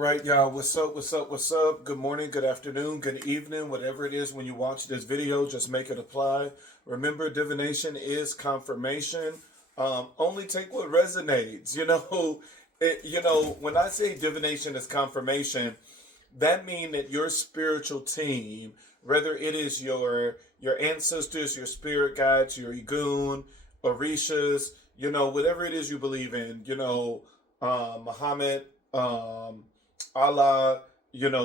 right, y'all. What's up? What's up? What's up? Good morning, good afternoon, good evening, whatever it is when you watch this video, just make it apply. Remember, divination is confirmation. Only take what resonates. When I say divination is confirmation, that means that your spiritual team, whether it is your ancestors, your spirit guides, your Igun, Orishas, whatever it is you believe in, Muhammad, Allah,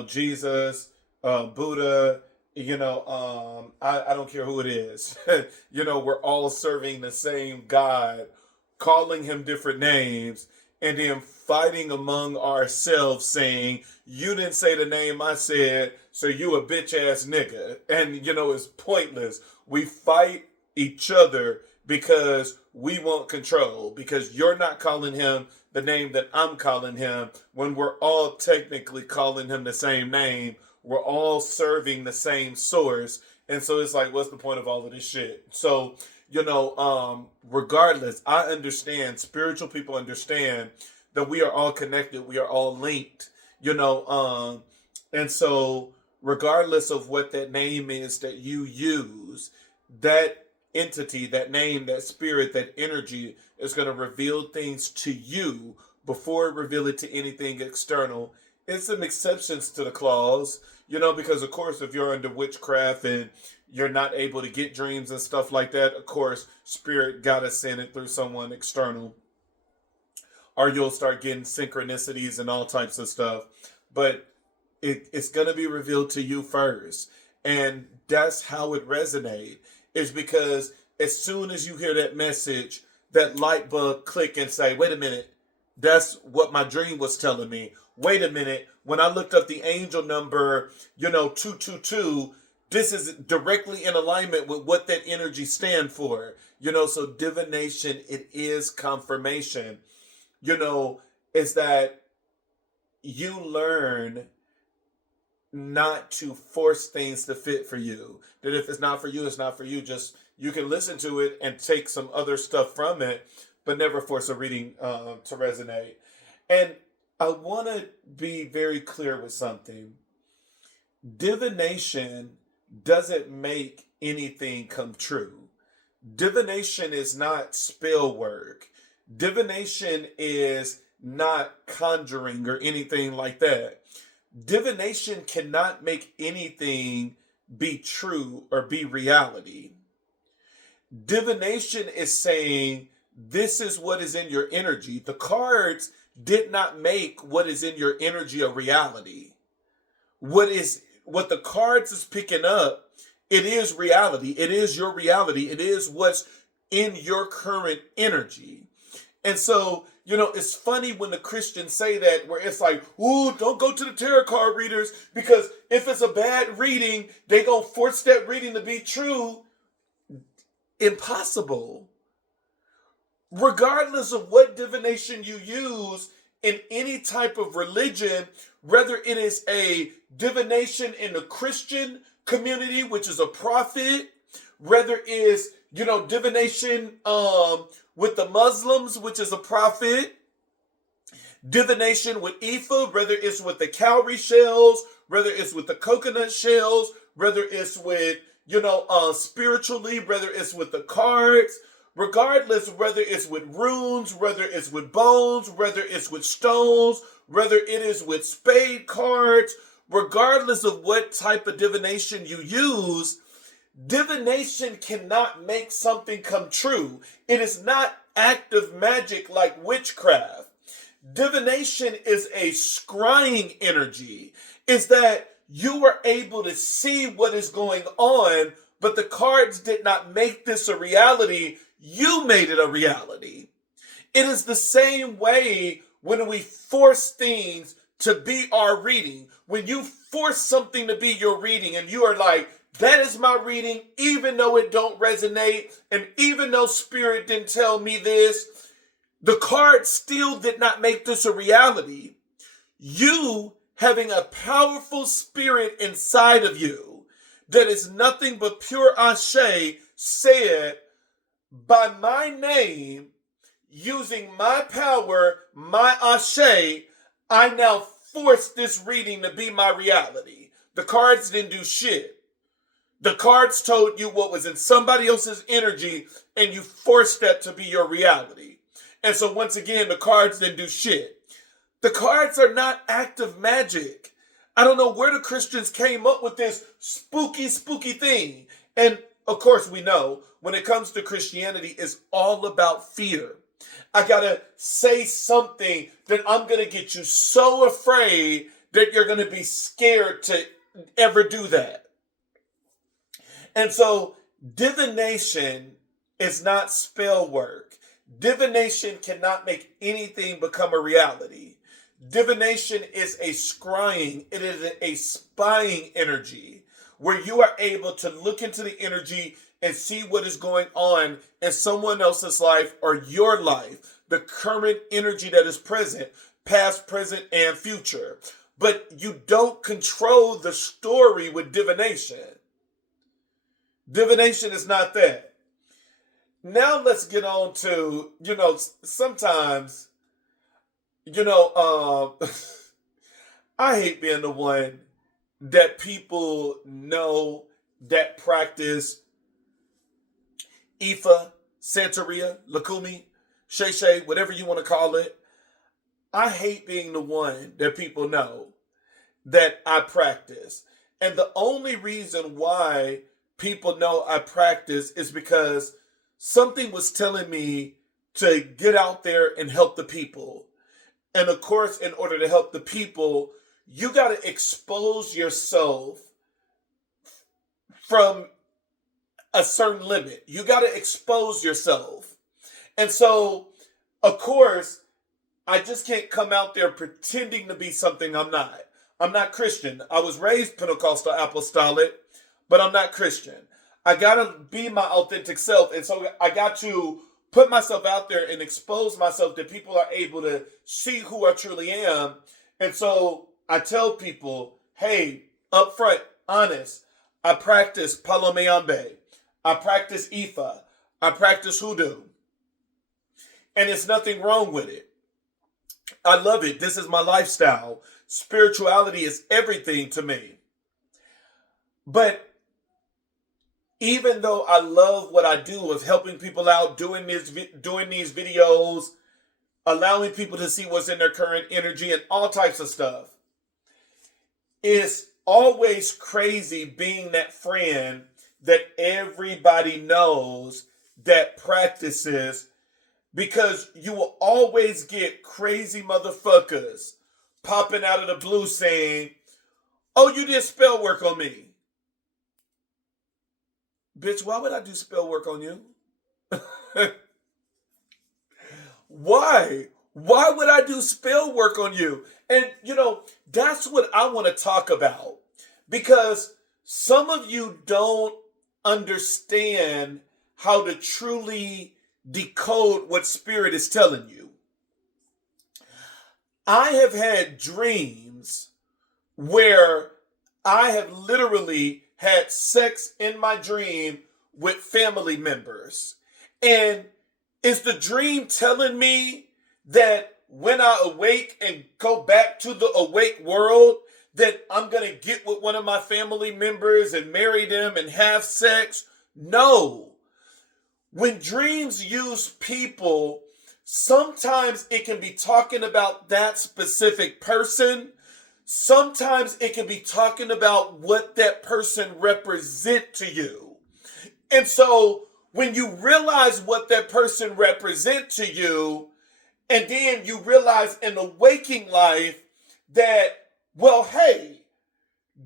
Jesus, Buddha, I don't care who it is. We're all serving the same God, calling him different names, and then fighting among ourselves saying, you didn't say the name I said, so you a bitch ass nigga. And, it's pointless. We fight each other because we want control, because you're not calling him the name that I'm calling him when we're all technically calling him the same name. We're all serving the same source. And so it's like, what's the point of all of this shit? So, regardless, I understand, spiritual people understand that we are all connected. We are all linked, and so regardless of what that name is that you use, that entity, that name, that spirit, that energy is going to reveal things to you before it reveal it to anything external. It's some exceptions to the clause, because of course, if you're under witchcraft and you're not able to get dreams and stuff like that, of course, spirit gotta send it through someone external. Or you'll start getting synchronicities and all types of stuff. But it's gonna be revealed to you first. And that's how it resonates. Is because as soon as you hear that message, that light bulb click and say, wait a minute, that's what my dream was telling me. Wait a minute, when I looked up the angel number, 222, this is directly in alignment with what that energy stand for. So divination, it is confirmation. Is that you learn not to force things to fit for you. That if it's not for you, it's not for you. Just, you can listen to it and take some other stuff from it, but never force a reading to resonate. And I want to be very clear with something. Divination doesn't make anything come true. Divination is not spell work. Divination is not conjuring or anything like that. Divination cannot make anything be true or be reality. Divination is saying, this is what is in your energy. The cards did not make what is in your energy a reality. What the cards is picking up, it is reality. It is your reality. It is what's in your current energy. And so, it's funny when the Christians say that, where it's like, ooh, don't go to the tarot card readers, because if it's a bad reading, they gonna force that reading to be true. Impossible. Regardless of what divination you use in any type of religion, whether it is a divination in the Christian community, which is a prophet, whether it is, divination with the Muslims, which is a prophet, divination with Ifa, whether it's with the cowrie shells, whether it's with the coconut shells, whether it's with, spiritually, whether it's with the cards, regardless, whether it's with runes, whether it's with bones, whether it's with stones, whether it is with spade cards, regardless of what type of divination you use, divination cannot make something come true. It is not active magic like witchcraft. Divination is a scrying energy. It's that you were able to see what is going on, but the cards did not make this a reality. You made it a reality. It is the same way when we force things to be our reading. When you force something to be your reading and you are like, that is my reading, even though it don't resonate, and even though spirit didn't tell me this, the card still did not make this a reality. You having a powerful spirit inside of you that is nothing but pure ashe said, by my name, using my power, my ashe, I now forced this reading to be my reality. The cards didn't do shit. The cards told you what was in somebody else's energy, and you forced that to be your reality. And so once again, the cards didn't do shit. The cards are not active magic. I don't know where the Christians came up with this spooky thing. And of course, we know when it comes to Christianity, it's all about fear. I gotta say something that I'm gonna get you so afraid that you're gonna be scared to ever do that. And so divination is not spell work. Divination cannot make anything become a reality. Divination is a scrying. It is a spying energy where you are able to look into the energy and see what is going on in someone else's life or your life, the current energy that is present, past, present, and future. But you don't control the story with divination. Divination is not that. Now let's get on to, sometimes, I hate being the one that people know that practice Ifa, Santeria, Lakumi, Shay, whatever you want to call it. I hate being the one that people know that I practice. And the only reason why people know I practice is because something was telling me to get out there and help the people. And of course, in order to help the people, you got to expose yourself from a certain limit. You got to expose yourself. And so, of course, I just can't come out there pretending to be something I'm not. I'm not Christian. I was raised Pentecostal apostolic, but I'm not Christian. I got to be my authentic self. And so I got to put myself out there and expose myself that people are able to see who I truly am. And so I tell people, hey, upfront, honest, I practice Palomayambe. I practice Ifa. I practice Hoodoo. And there's nothing wrong with it. I love it. This is my lifestyle. Spirituality is everything to me. But even though I love what I do of helping people out, doing these videos, allowing people to see what's in their current energy and all types of stuff, it's always crazy being that friend that everybody knows that practices, because you will always get crazy motherfuckers popping out of the blue saying, oh, you did spell work on me. Bitch, why would I do spell work on you? Why? Why would I do spell work on you? And, that's what I want to talk about. Because some of you don't understand how to truly decode what spirit is telling you. I have had dreams where I have literally had sex in my dream with family members. And is the dream telling me that when I awake and go back to the awake world, that I'm going to get with one of my family members and marry them and have sex? No. When dreams use people, sometimes it can be talking about that specific person. Sometimes it can be talking about what that person represents to you. And so when you realize what that person represents to you, and then you realize in the waking life that, well, hey,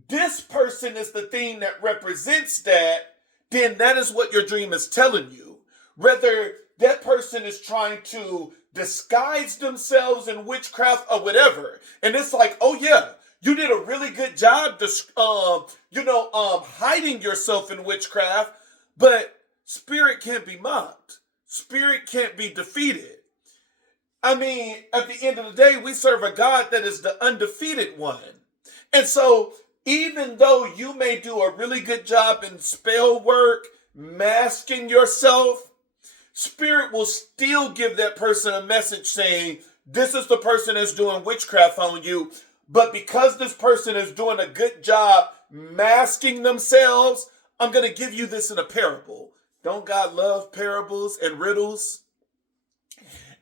this person is the thing that represents that, then that is what your dream is telling you. Whether that person is trying to disguise themselves in witchcraft or whatever. And it's like, oh yeah, you did a really good job, hiding yourself in witchcraft, but spirit can't be mocked. Spirit can't be defeated. I mean, at the end of the day, we serve a God that is the undefeated one. And so even though you may do a really good job in spell work, masking yourself, spirit will still give that person a message saying, this is the person that's doing witchcraft on you, But because this person is doing a good job masking themselves, I'm going to give you this in a parable. Don't God love parables and riddles?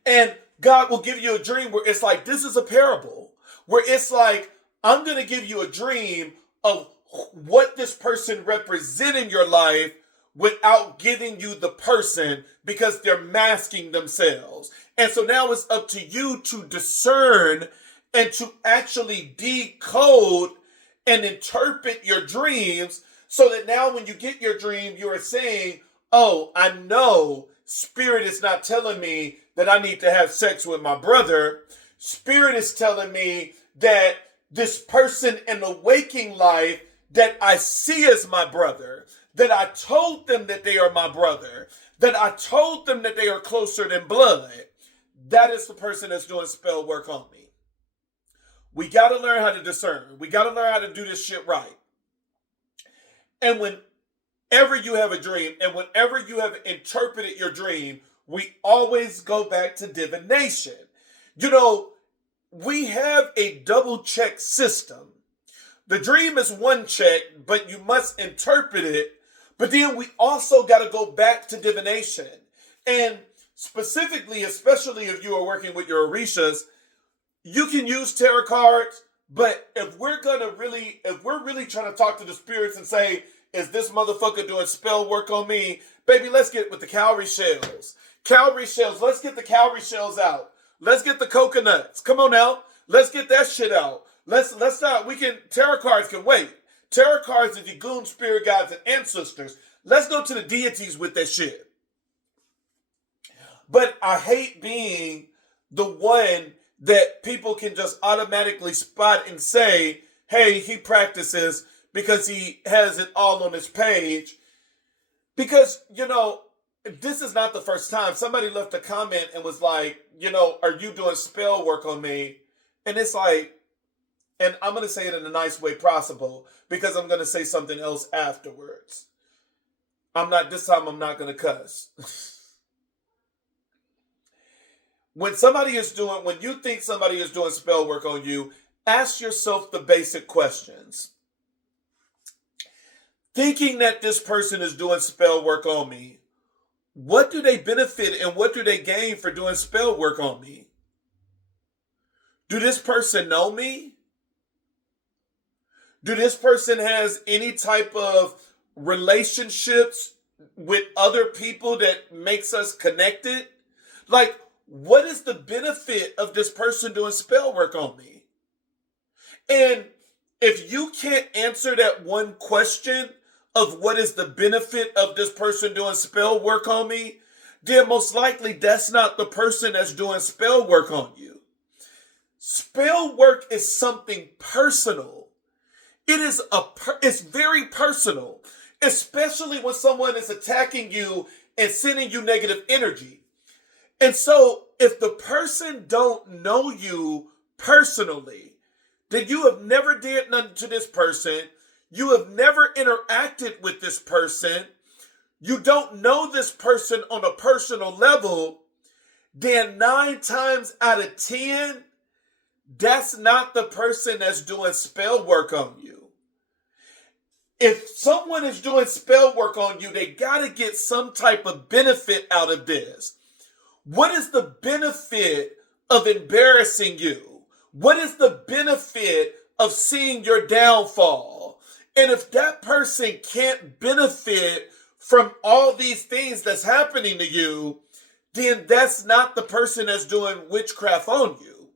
And God will give you a dream where it's like, this is a parable. Where it's like, I'm going to give you a dream of what this person represents in your life without giving you the person because they're masking themselves. And so now it's up to you to discern and to actually decode and interpret your dreams so that now when you get your dream, you are saying, oh, I know Spirit is not telling me that I need to have sex with my brother. Spirit is telling me that this person in the waking life that I see as my brother, that I told them that they are my brother, that I told them that they are closer than blood, that is the person that's doing spell work on me. We got to learn how to discern. We got to learn how to do this shit right. And whenever you have a dream and whenever you have interpreted your dream, we always go back to divination. You know, we have a double check system. The dream is one check, but you must interpret it. But then we also got to go back to divination. And specifically, especially if you are working with your Orishas, you can use tarot cards, but if we're really trying to talk to the spirits and say, is this motherfucker doing spell work on me? Baby, let's get with the cowrie shells. Cowrie shells, let's get the cowrie shells out. Let's get the coconuts. Come on now. Let's get that shit out. Let's not, tarot cards can wait. Tarot cards are the goon spirit guides and ancestors. Let's go to the deities with that shit. But I hate being the one that people can just automatically spot and say, hey, he practices because he has it all on his page. Because, this is not the first time. Somebody left a comment and was like, are you doing spell work on me? And it's like, and I'm going to say it in a nice way possible because I'm going to say something else afterwards. This time I'm not going to cuss. When you think somebody is doing spell work on you, ask yourself the basic questions. Thinking that this person is doing spell work on me, what do they benefit and what do they gain for doing spell work on me? Do this person know me? Do this person has any type of relationships with other people that makes us connected? Like, what is the benefit of this person doing spell work on me? And if you can't answer that one question of what is the benefit of this person doing spell work on me, then most likely that's not the person that's doing spell work on you. Spell work is something personal. It's very personal, especially when someone is attacking you and sending you negative energy. And so if the person don't know you personally, then you have never did nothing to this person, you have never interacted with this person, you don't know this person on a personal level, then 9 times out of 10, that's not the person that's doing spell work on you. If someone is doing spell work on you, they got to get some type of benefit out of this. What is the benefit of embarrassing you? What is the benefit of seeing your downfall? And if that person can't benefit from all these things that's happening to you, then that's not the person that's doing witchcraft on you.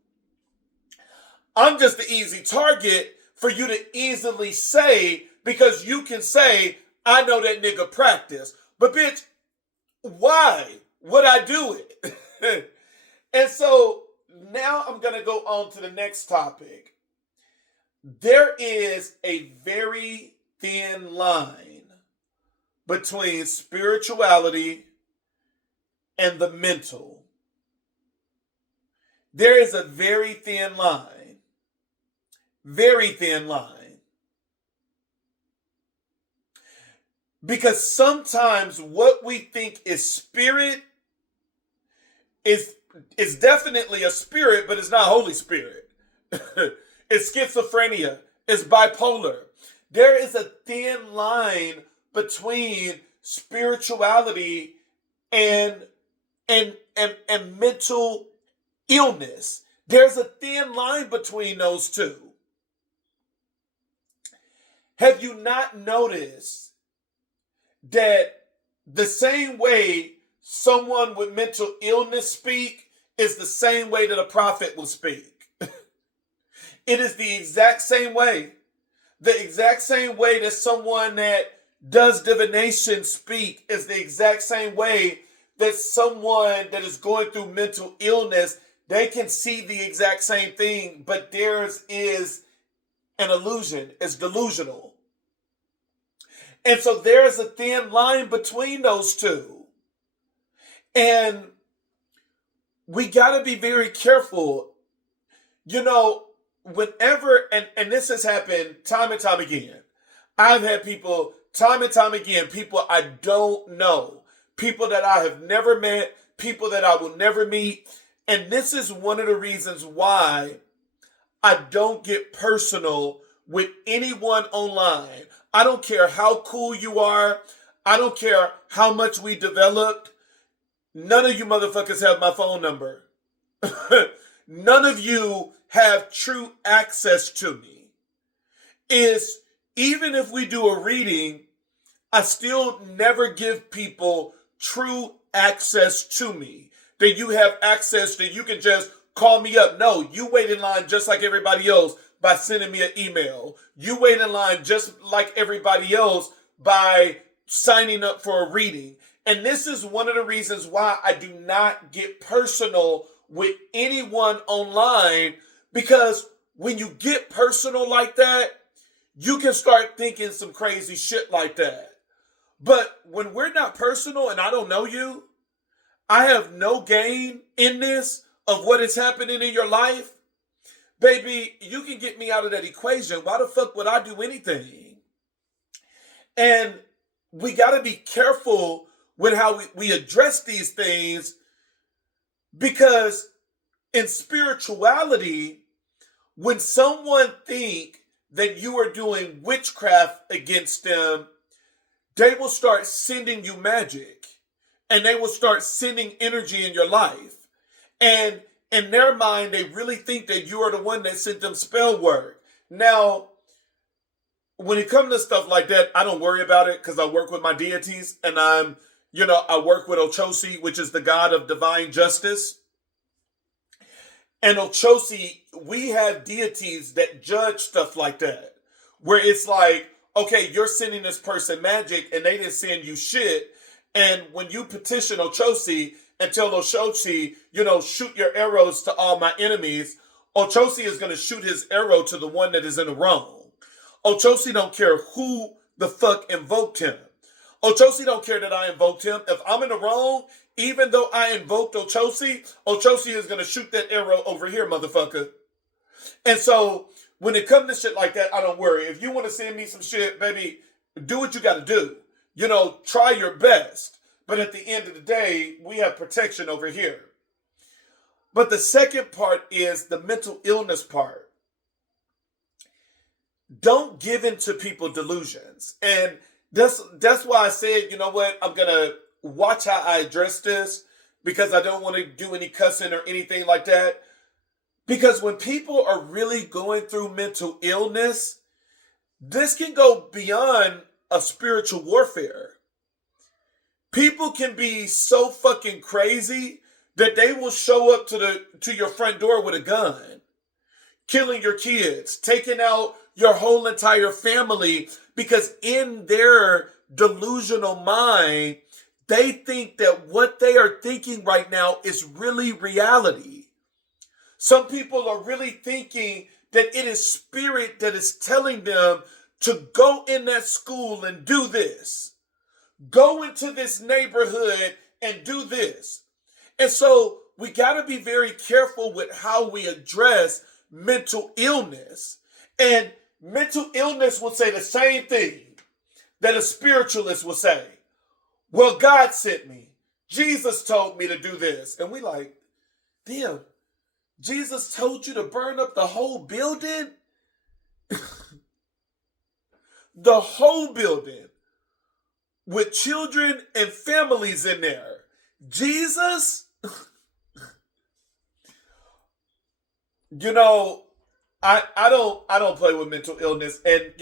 I'm just the easy target for you to easily say, because you can say, I know that nigga practice. But bitch, why would I do it? And so now I'm going to go on to the next topic. There is a very thin line between spirituality and the mental. There is a very thin line. Very thin line. Because sometimes what we think is spirit is definitely a spirit, but it's not Holy Spirit. It's schizophrenia. It's bipolar. There is a thin line between spirituality and and mental illness. There's a thin line between those two. Have you not noticed that the same way someone with mental illness speak is the same way that a prophet will speak? It is the exact same way. The exact same way that someone that does divination speak is the exact same way that someone that is going through mental illness, they can see the exact same thing, but theirs is an illusion. It's delusional. And so there is a thin line between those two. And we got to be very careful. You know, whenever, and this has happened time and time again. I've had people, time and time again, people I don't know, people that I have never met, people that I will never meet. And this is one of the reasons why I don't get personal with anyone online. I don't care how cool you are. I don't care how much we developed. None of you motherfuckers have my phone number. None of you have true access to me. Is even if we do a reading, I still never give people true access to me. That you have access, that you can just call me up. No, you wait in line just like everybody else by sending me an email. You wait in line just like everybody else by signing up for a reading. And this is one of the reasons why I do not get personal with anyone online, because when you get personal like that, you can start thinking some crazy shit like that. But when we're not personal and I don't know you, I have no gain in this of what is happening in your life, baby, you can get me out of that equation. Why the fuck would I do anything? And we got to be careful with how we address these things, because in spirituality, when someone think that you are doing witchcraft against them, they will start sending you magic and they will start sending energy in your life. And in their mind, they really think that you are the one that sent them spell work. Now, when it comes to stuff like that, I don't worry about it because I work with my deities, and I work with Ochosi, which is the god of divine justice. And Ochosi, we have deities that judge stuff like that, where it's like, okay, you're sending this person magic and they didn't send you shit. And when you petition Ochosi and tell Ochosi, shoot your arrows to all my enemies, Ochosi is going to shoot his arrow to the one that is in the wrong. Ochosi don't care who the fuck invoked him. Ochosi don't care that I invoked him. If I'm in the wrong, even though I invoked Ochosi, Ochosi is going to shoot that arrow over here, motherfucker. And so when it comes to shit like that, I don't worry. If you want to send me some shit, baby, do what you got to do. Try your best. But at the end of the day, we have protection over here. But the second part is the mental illness part. Don't give in to people's delusions. And that's why I said, you know what, I'm going to watch how I address this, because I don't want to do any cussing or anything like that. Because when people are really going through mental illness, this can go beyond a spiritual warfare. People can be so fucking crazy that they will show up to your front door with a gun, killing your kids, taking out your whole entire family, because in their delusional mind, they think that what they are thinking right now is really reality. Some people are really thinking that it is spirit that is telling them to go in that school and do this. Go into this neighborhood and do this. And so we got to be very careful with how we address mental illness. And mental illness will say the same thing that a spiritualist will say. Well, God sent me. Jesus told me to do this. And we like, damn, Jesus told you to burn up the whole building? The whole building with children and families in there. Jesus, you know, I don't play with mental illness. And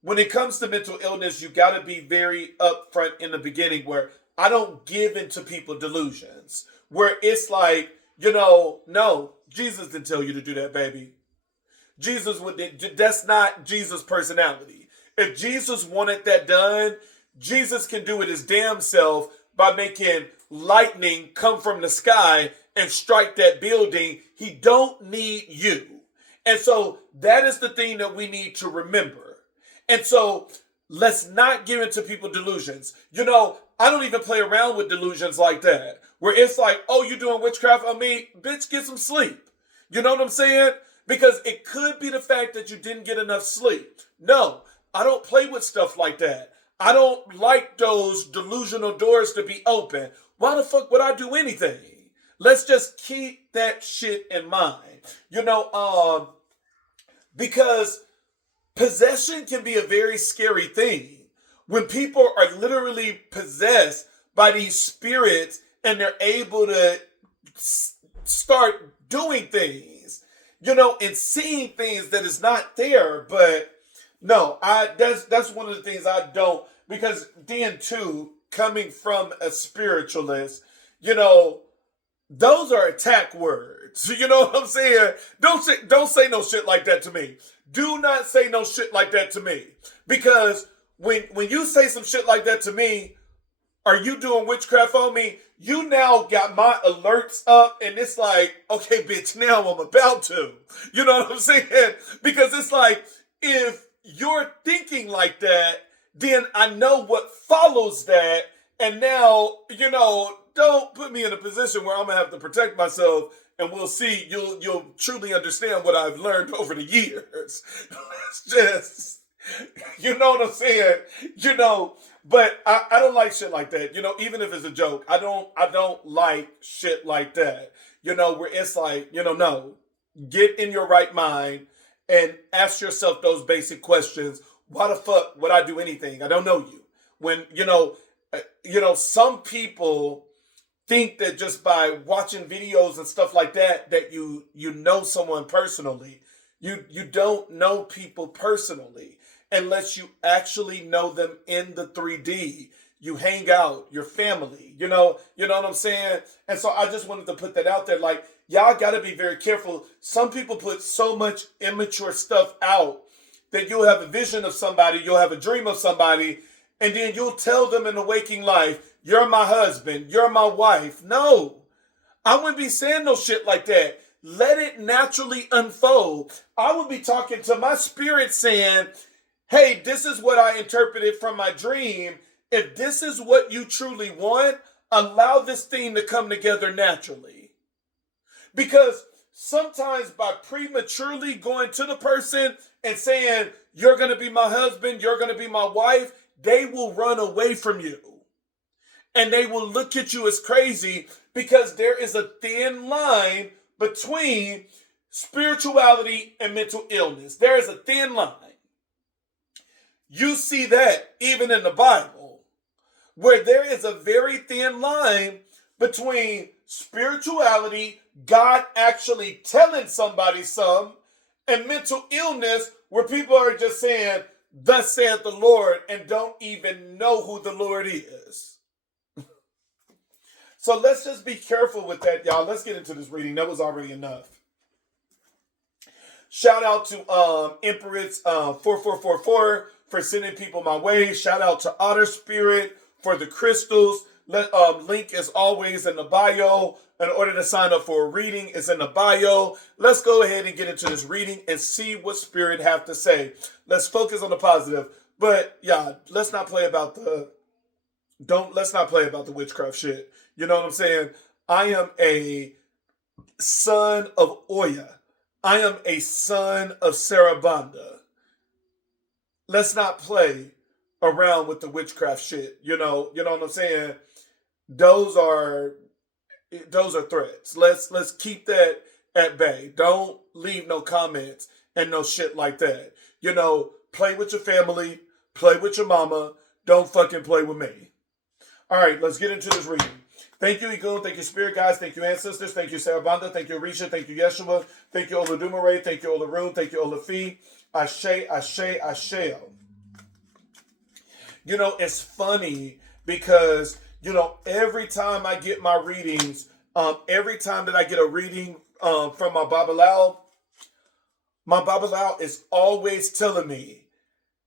when it comes to mental illness, you got to be very upfront in the beginning where I don't give into people delusions. Where it's like, no, Jesus didn't tell you to do that, baby. That's not Jesus' personality. If Jesus wanted that done, Jesus can do it his damn self by making lightning come from the sky and strike that building. He don't need you. And so that is the thing that we need to remember. And so let's not give into people delusions. I don't even play around with delusions like that, where it's like, oh, you doing witchcraft on me? Bitch, get some sleep. You know what I'm saying? Because it could be the fact that you didn't get enough sleep. No, I don't play with stuff like that. I don't like those delusional doors to be open. Why the fuck would I do anything? Let's just keep that shit in mind. Because possession can be a very scary thing. When people are literally possessed by these spirits and they're able to start doing things, and seeing things that is not there. But no, that's one of the things I don't, because then too, coming from a spiritualist, those are attack words. You know what I'm saying? Don't say no shit like that to me. Do not say no shit like that to me. Because when you say some shit like that to me, are you doing witchcraft on me? You now got my alerts up, and it's like, okay, bitch, now I'm about to. You know what I'm saying? Because it's like, if you're thinking like that, then I know what follows that. And now, don't put me in a position where I'm going to have to protect myself, and we'll see. You'll truly understand what I've learned over the years. It's just, you know what I'm saying? But I don't like shit like that. Even if it's a joke, I don't like shit like that. Where it's like, no, get in your right mind and ask yourself those basic questions. Why the fuck would I do anything? I don't know you. When, some people think that just by watching videos and stuff like that, that you know someone personally. You don't know people personally unless you actually know them in the 3D. You hang out, your family, you know what I'm saying? And so I just wanted to put that out there. Like, y'all got to be very careful. Some people put so much immature stuff out that you'll have a vision of somebody, you'll have a dream of somebody, and then you'll tell them in the waking life, you're my husband, you're my wife. No, I wouldn't be saying no shit like that. Let it naturally unfold. I would be talking to my spirit saying, hey, this is what I interpreted from my dream. If this is what you truly want, allow this thing to come together naturally. Because sometimes by prematurely going to the person and saying, you're going to be my husband, you're going to be my wife, they will run away from you. And they will look at you as crazy, because there is a thin line between spirituality and mental illness. There is a thin line. You see that even in the Bible, where there is a very thin line between spirituality, God actually telling somebody some, and mental illness, where people are just saying, thus saith the Lord, and don't even know who the Lord is. So let's just be careful with that, y'all. Let's get into this reading. That was already enough. Shout out to Empress 4444 for sending people my way. Shout out to Otter Spirit for the crystals. Link is always in the bio. In order to sign up for a reading, it's in the bio. Let's go ahead and get into this reading and see what Spirit have to say. Let's focus on the positive. But yeah, let's not play about the witchcraft shit. You know what I'm saying? I am a son of Oya. I am a son of Sarabanda. Let's not play around with the witchcraft shit. You know what I'm saying? Those are threats. Let's keep that at bay. Don't leave no comments and no shit like that. You know, play with your family, play with your mama, don't fucking play with me. All right, let's get into this reading. Thank you, Egun. Thank you, Spirit Guides. Thank you, Ancestors. Thank you, Sarabanda. Thank you, Risha. Thank you, Yeshua. Thank you, Oludumare. Thank you, Olarun. Thank you, Olafi. Ashe, Ashe, Asheo. You know, it's funny because, you know, every time I get my readings, every time that I get a reading from my Babalao is always telling me,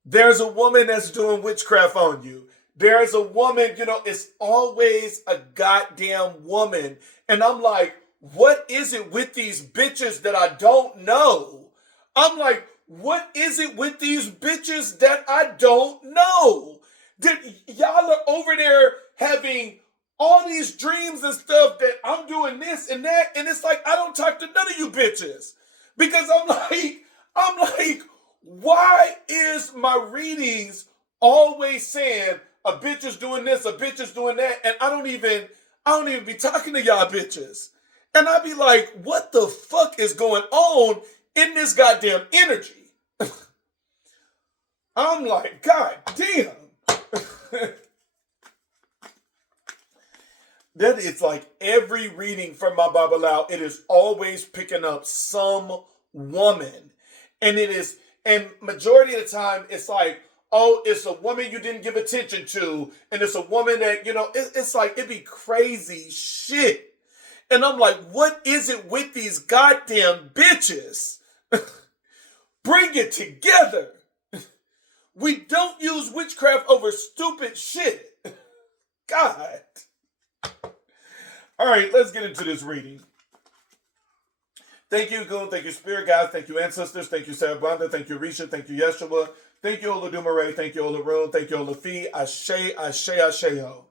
there's a woman that's doing witchcraft on you. There's a woman, you know, it's always a goddamn woman. And I'm like, what is it with these bitches that I don't know? I'm like, what is it with these bitches that I don't know? Y'all are over there having all these dreams and stuff that I'm doing this and that. And it's like, I don't talk to none of you bitches. Because I'm like, why is my readings always saying a bitch is doing this, a bitch is doing that, and I don't even be talking to y'all bitches. And I be like, what the fuck is going on in this goddamn energy? I'm like, god damn. That is like every reading from my Babalao, it is always picking up some woman. And majority of the time, it's like, oh, it's a woman you didn't give attention to, and it's a woman that, you know, it's like, it'd be crazy shit. And I'm like, what is it with these goddamn bitches? Bring it together. We don't use witchcraft over stupid shit. God. All right, let's get into this reading. Thank you, Goon. Thank you, Spirit Guides. Thank you, Ancestors. Thank you, Sarabanda. Thank you, Risha. Thank you, Yeshua. Thank you, Oludumare. Thank you, Olarun. Thank you, Olafi. Ashe, Ashe, Asheo.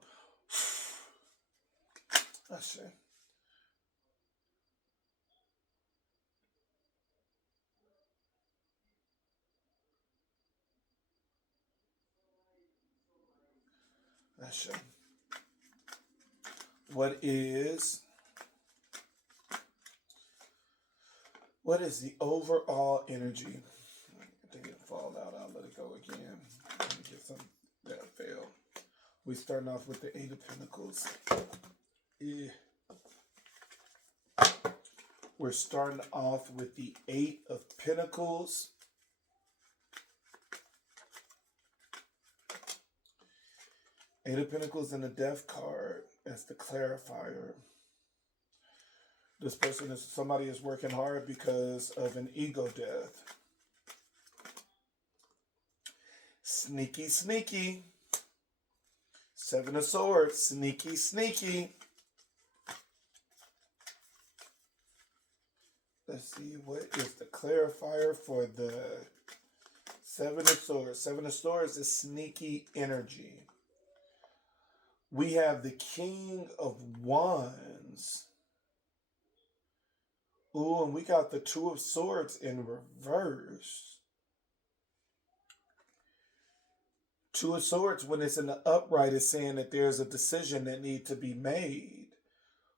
Ashe. Ashe. What is the overall energy? I think it fall out. I'll let it go again. Let me get some that failed. We're starting off with the Eight of Pentacles. We're starting off with the Eight of Pentacles. Eight of Pentacles and the Death card as the clarifier. This person somebody is working hard because of an ego death. Sneaky, sneaky. Seven of Swords, sneaky, sneaky. Let's see, what is the clarifier for the Seven of Swords? Seven of Swords is sneaky energy. We have the King of Wands. Ooh, and we got the Two of Swords in reverse. Two of Swords, when it's in the upright, is saying that there's a decision that needs to be made.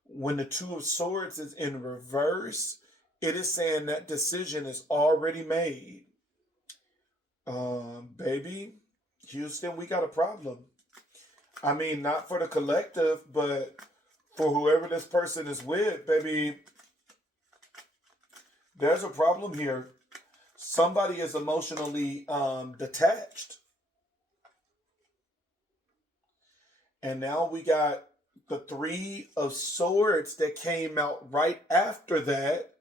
When the Two of Swords is in reverse, it is saying that decision is already made. Baby, Houston, we got a problem. I mean, not for the collective, but for whoever this person is with, baby, there's a problem here. Somebody is emotionally detached. And now we got the Three of Swords that came out right after that,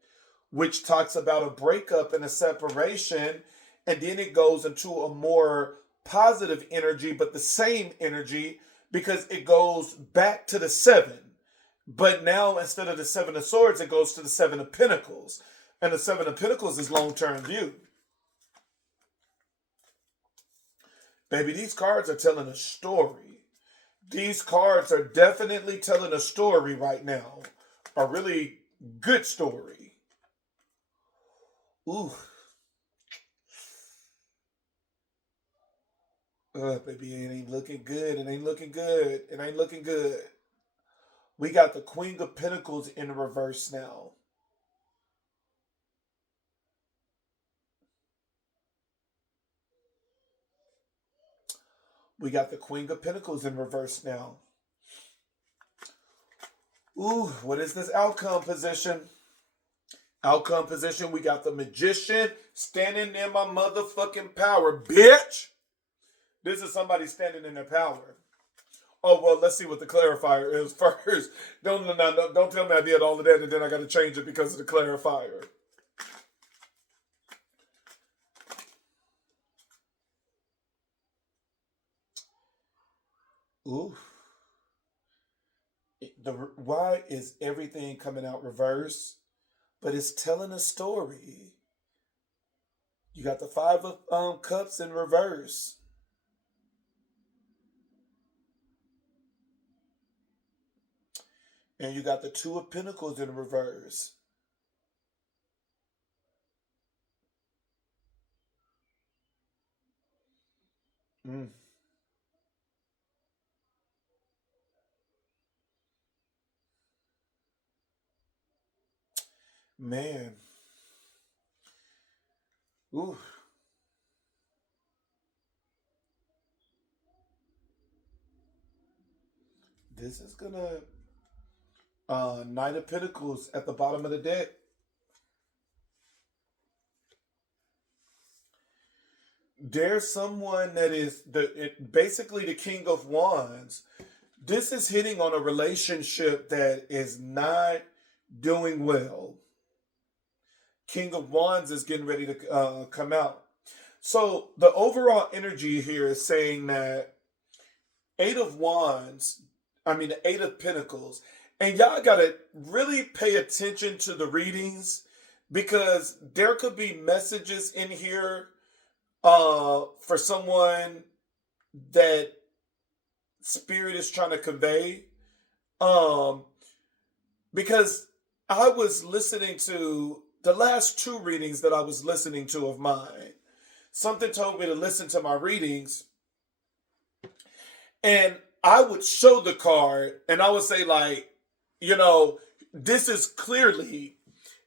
which talks about a breakup and a separation. And then it goes into a more positive energy, but the same energy, because it goes back to the Seven. But now instead of the Seven of Swords, it goes to the Seven of Pentacles. And the Seven of Pentacles is long-term view. Baby, these cards are telling a story. These cards are definitely telling a story right now. A really good story. Ooh. Baby, it ain't looking good. It ain't looking good. It ain't looking good. We got the Queen of Pentacles in reverse now. We got the Queen of Pentacles in reverse now. Ooh, what is this outcome position? Outcome position, we got the Magician standing in my motherfucking power, bitch. This is somebody standing in their power. Oh, well, let's see what the clarifier is first. Don't tell me I did all of that and then I got to change it because of the clarifier. Ooh. Why is everything coming out reverse? But it's telling a story. You got the Five of Cups in reverse. And you got the Two of Pentacles in reverse. Mm. Man. Ooh. This is gonna Knight of Pentacles at the bottom of the deck. There's someone that is basically the King of Wands. This is hitting on a relationship that is not doing well. King of Wands is getting ready to come out. So the overall energy here is saying that Eight of Wands, the Eight of Pentacles, and y'all got to really pay attention to the readings because there could be messages in here for someone that Spirit is trying to convey. Because I was listening to the last two readings that I was listening to of mine. Something told me to listen to my readings. And I would show the card and I would say, like, this is clearly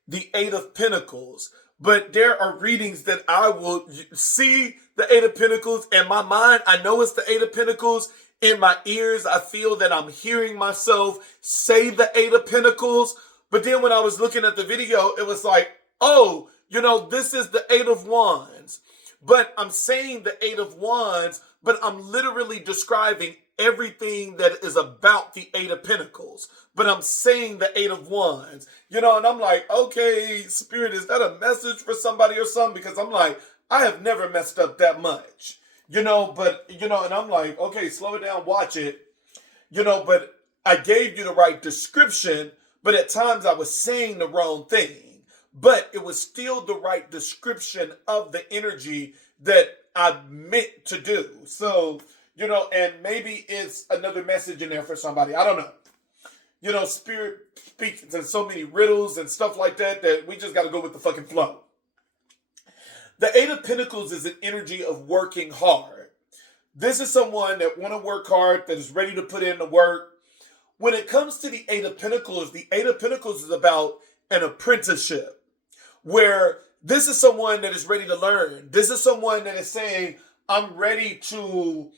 the Eight of Pentacles. But there are readings that I will see the Eight of Pentacles in my mind. I know it's the Eight of Pentacles. In my ears, I feel that I'm hearing myself say the Eight of Pentacles. But then when I was looking at the video, it was like, oh, this is the Eight of Wands. But I'm saying the Eight of Wands, but I'm literally describing everything that is about the Eight of Pentacles. But I'm saying the Eight of Wands, and I'm like, okay, Spirit, is that a message for somebody or something? Because I'm like, I have never messed up that much, and I'm like, okay, slow it down, watch it, but I gave you the right description, but at times I was saying the wrong thing. But it was still the right description of the energy that I meant to do. So, and maybe it's another message in there for somebody. I don't know. Spirit speaks to so many riddles and stuff like that we just got to go with the fucking flow. The Eight of Pentacles is an energy of working hard. This is someone that want to work hard, that is ready to put in the work. When it comes to the Eight of Pentacles is about an apprenticeship, where this is someone that is ready to learn. This is someone that is saying, I'm ready to,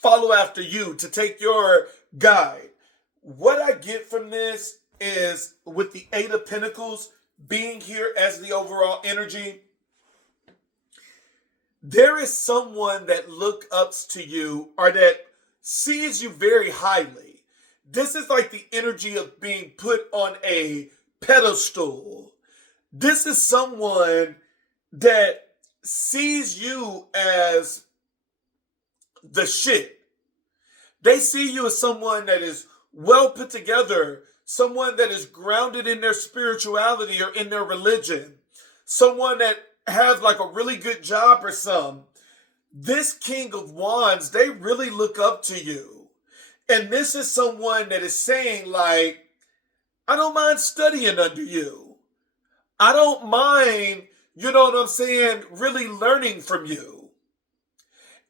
follow after you, to take your guide. What I get from this is, with the Eight of Pentacles being here as the overall energy, there is someone that looks up to you or that sees you very highly. This is like the energy of being put on a pedestal. This is someone that sees you as the shit. They see you as someone that is well put together, someone that is grounded in their spirituality or in their religion, someone that has like a really good job or something. This King of Wands, they really look up to you. And this is someone that is saying, like, I don't mind studying under you. I don't mind, really learning from you.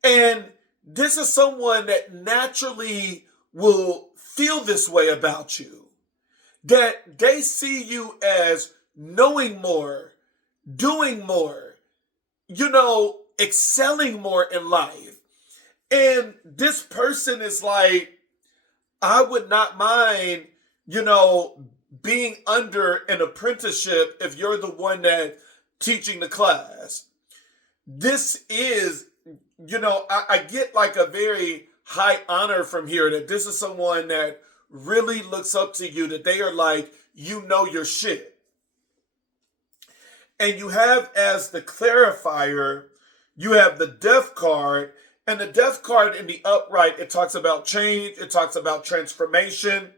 And this is someone that naturally will feel this way about you. That they see you as knowing more, doing more, excelling more in life. And this person is like, I would not mind, being under an apprenticeship if you're the one that teaching the class. This is, I get like a very high honor from here that this is someone that really looks up to you, that they are like, your shit. And you have as the clarifier, you have the death card. And the death card in the upright, it talks about change. It talks about transformation.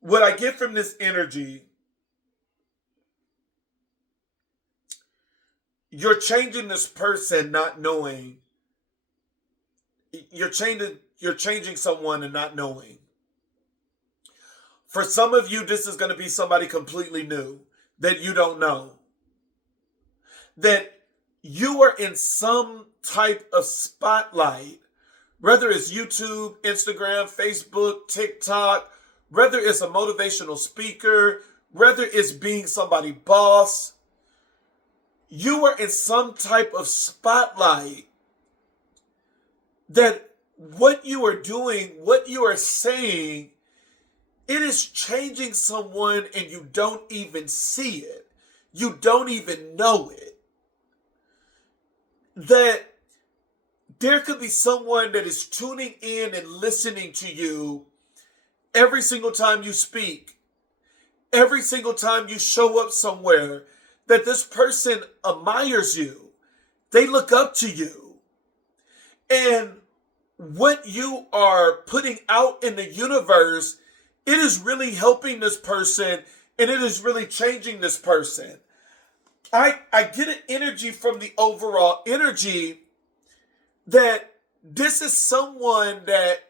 What I get from this energy, you're changing this person not knowing. You're changing someone and not knowing. For some of you, this is going to be somebody completely new that you don't know. That you are in some type of spotlight, whether it's YouTube, Instagram, Facebook, TikTok, whether it's a motivational speaker, whether it's being somebody's boss. You are in some type of spotlight that what you are doing, what you are saying, it is changing someone and you don't even see it. You don't even know it. That there could be someone that is tuning in and listening to you every single time you speak, every single time you show up somewhere, that this person admires you. They look up to you. And what you are putting out in the universe, it is really helping this person and it is really changing this person. I get an energy from the overall energy that this is someone that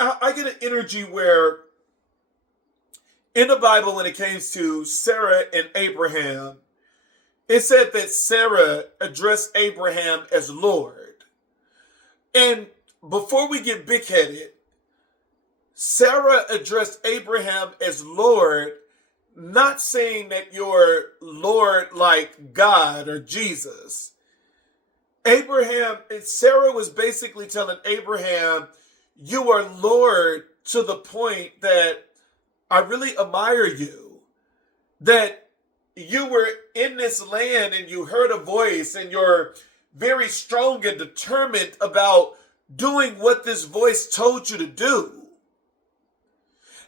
I get an energy where in the Bible, when it came to Sarah and Abraham, it said that Sarah addressed Abraham as Lord. And before we get big-headed, Sarah addressed Abraham as Lord, not saying that you're Lord like God or Jesus. Sarah was basically telling Abraham, you are Lord to the point that I really admire you. That you were in this land and you heard a voice and you're very strong and determined about doing what this voice told you to do.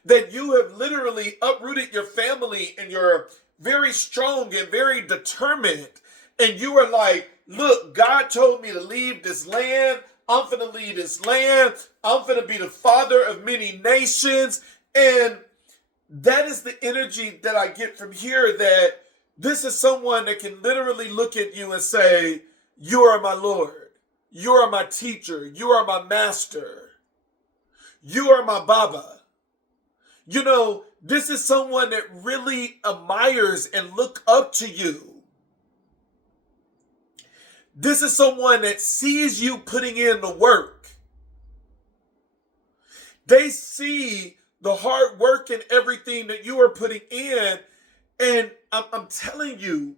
That you have literally uprooted your family and you're very strong and very determined. And you are like, look, God told me to leave this land. I'm finna leave this land. I'm finna be the father of many nations. And that is the energy that I get from here, that this is someone that can literally look at you and say, you are my Lord. You are my teacher. You are my master. You are my Baba. This is someone that really admires and look up to you. This is someone that sees you putting in the work. They see the hard work and everything that you are putting in. And I'm telling you,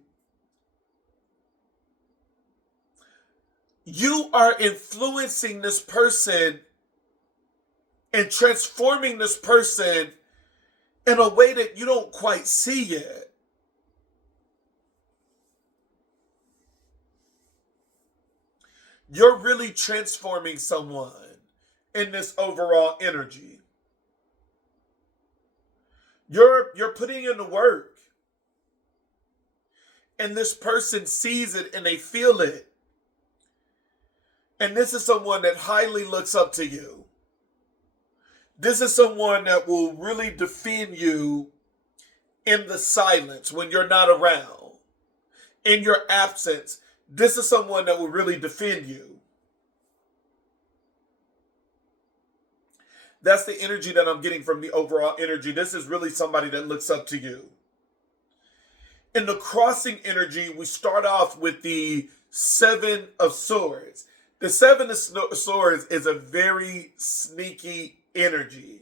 you are influencing this person and transforming this person in a way that you don't quite see yet. You're really transforming someone in this overall energy. You're putting in the work. And this person sees it and they feel it. And this is someone that highly looks up to you. This is someone that will really defend you in the silence when you're not around. In your absence, this is someone that will really defend you. That's the energy that I'm getting from the overall energy. This is really somebody that looks up to you. In the crossing energy, we start off with the Seven of Swords. The Seven of Swords is a very sneaky energy.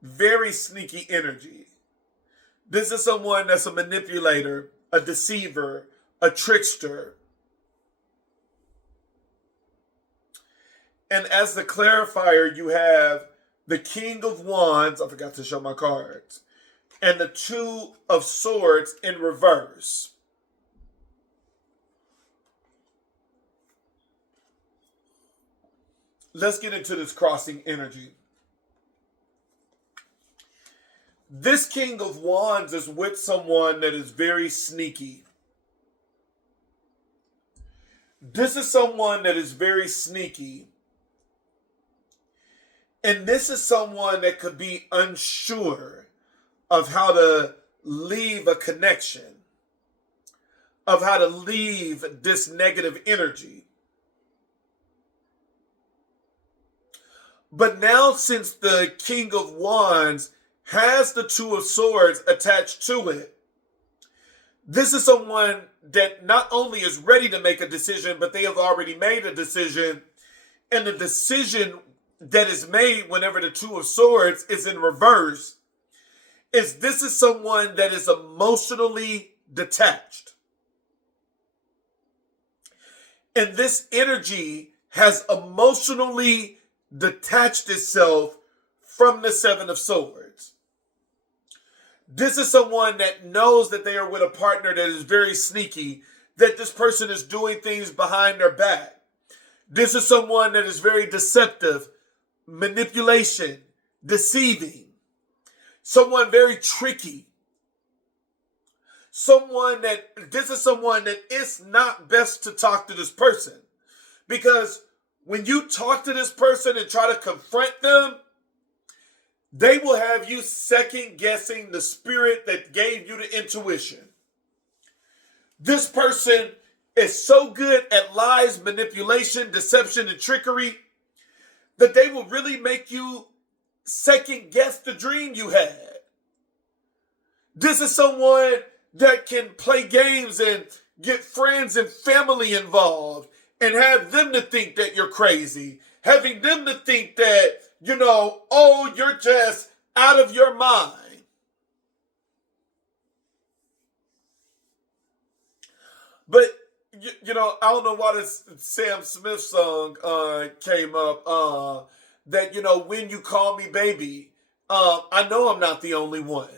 Very sneaky energy. This is someone that's a manipulator, a deceiver, a trickster. And as the clarifier, you have the King of Wands. I forgot to show my cards. And the Two of Swords in reverse. Let's get into this crossing energy. This King of Wands is with someone that is very sneaky. This is someone that is very sneaky. And this is someone that could be unsure of how to leave a connection, of how to leave this negative energy. But now, since the King of Wands has the Two of Swords attached to it, this is someone that not only is ready to make a decision, but they have already made a decision. And the decision that is made whenever the Two of Swords is in reverse is this is someone that is emotionally detached. And this energy has emotionally detached itself from the Seven of Swords. This is someone that knows that they are with a partner that is very sneaky, that this person is doing things behind their back. This is someone that is very deceptive, manipulation, deceiving. Someone very tricky. This is someone that it's not best to talk to this person. Because when you talk to this person and try to confront them, they will have you second guessing the spirit that gave you the intuition. This person is so good at lies, manipulation, deception, and trickery that they will really make you second guess the dream you had. This is someone that can play games and get friends and family involved and have them to think that you're crazy, having them to think that, oh, you're just out of your mind. But, I don't know why this Sam Smith song came up, that, when you call me baby, I know I'm not the only one.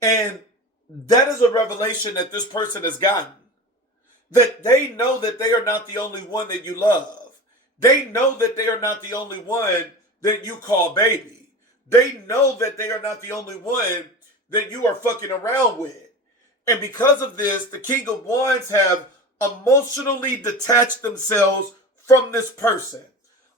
And that is a revelation that this person has gotten. That they know that they are not the only one that you love. They know that they are not the only one that you call baby. They know that they are not the only one that you are fucking around with. And because of this, the King of Wands have emotionally detached themselves from this person.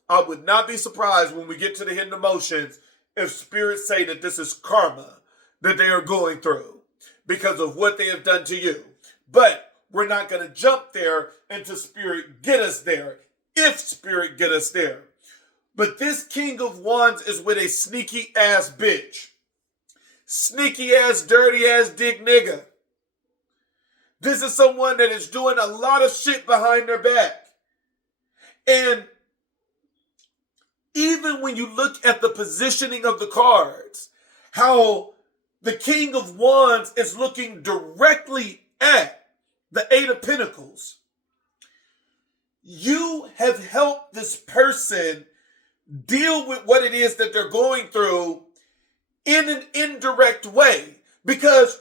I would not be surprised when we get to the hidden emotions if spirits say that this is karma that they are going through because of what they have done to you. But we're not going to jump there until spirit get us there, if spirit get us there. But this King of Wands is with a sneaky ass bitch. Sneaky ass, dirty ass dick nigga. This is someone that is doing a lot of shit behind their back. And even when you look at the positioning of the cards, how the King of Wands is looking directly at the Eight of Pentacles. You have helped this person deal with what it is that they're going through in an indirect way, because